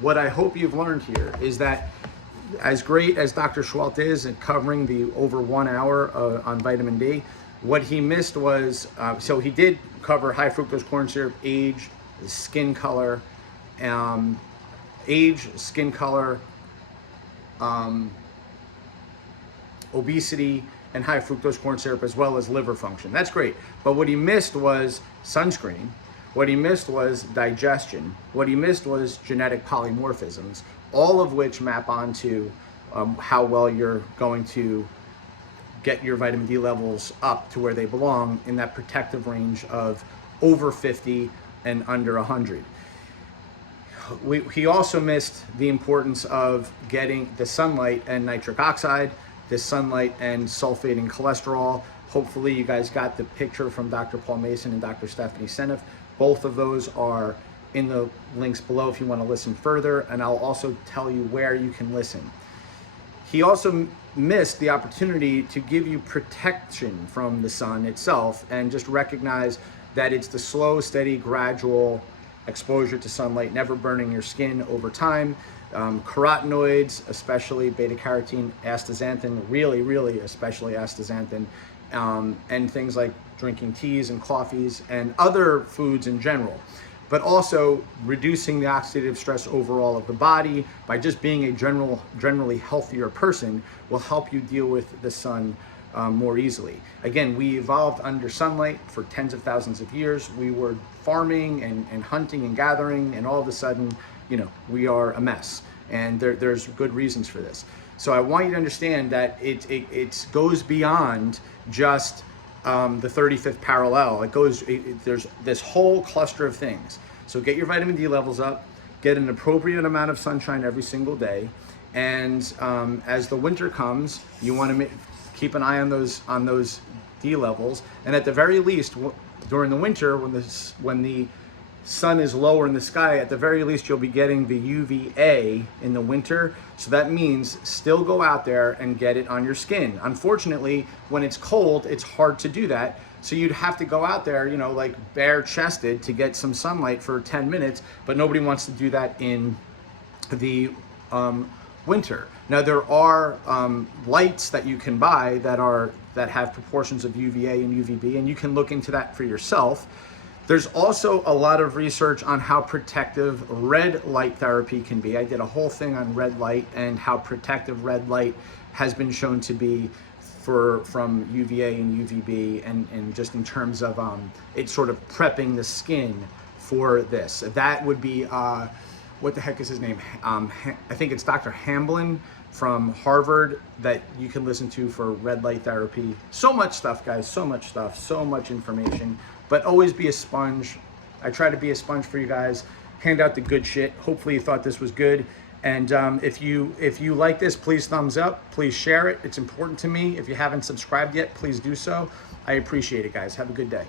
what I hope you've learned here is that as great as Dr. Schwalt is in covering the over 1 hour on vitamin D, what he missed was, so he did cover high fructose corn syrup, age, skin color, obesity, and high fructose corn syrup, as well as liver function. That's great. But what he missed was sunscreen. What he missed was digestion. What he missed was genetic polymorphisms, all of which map onto how well you're going to get your vitamin D levels up to where they belong in that protective range of over 50 and under 100. He also missed the importance of getting the sunlight and nitric oxide, the sunlight and sulfating cholesterol. Hopefully you guys got the picture from Dr. Paul Mason and Dr. Stephanie Seneff. Both of those are in the links below if you want to listen further, and I'll also tell you where you can listen. He also missed the opportunity to give you protection from the sun itself, and just recognize that it's the slow, steady, gradual exposure to sunlight, never burning your skin over time. Carotenoids, especially beta-carotene, astaxanthin, really especially astaxanthin, and things like drinking teas and coffees and other foods in general. But also reducing the oxidative stress overall of the body by just being a generally healthier person will help you deal with the sun more easily. Again, we evolved under sunlight for tens of thousands of years. We were farming and hunting and gathering, and all of a sudden, we are a mess. And there's good reasons for this. So I want you to understand that it goes beyond just the 35th parallel. There's this whole cluster of things. So get your vitamin D levels up, get an appropriate amount of sunshine every single day, and as the winter comes, you want to keep an eye on those D levels. And at the very least, during the winter, when the sun is lower in the sky, at the very least you'll be getting the UVA in the winter. So that means still go out there and get it on your skin. Unfortunately, when it's cold, it's hard to do that. So you'd have to go out there, like bare-chested to get some sunlight for 10 minutes, but nobody wants to do that in the winter. Now there are lights that you can buy that have proportions of UVA and UVB, and you can look into that for yourself. There's also a lot of research on how protective red light therapy can be. I did a whole thing on red light and how protective red light has been shown to be from UVA and UVB, and just in terms of it sort of prepping the skin for this. That would be, what the heck is his name? I think it's Dr. Hamblin from Harvard that you can listen to for red light therapy. So much stuff, guys, so much stuff, so much information. But always be a sponge. I try to be a sponge for you guys. hand out the good shit. Hopefully you thought this was good. And if you like this, please thumbs up, please share it. It's important to me. If you haven't subscribed yet, please do so. I appreciate it, guys. Have a good day.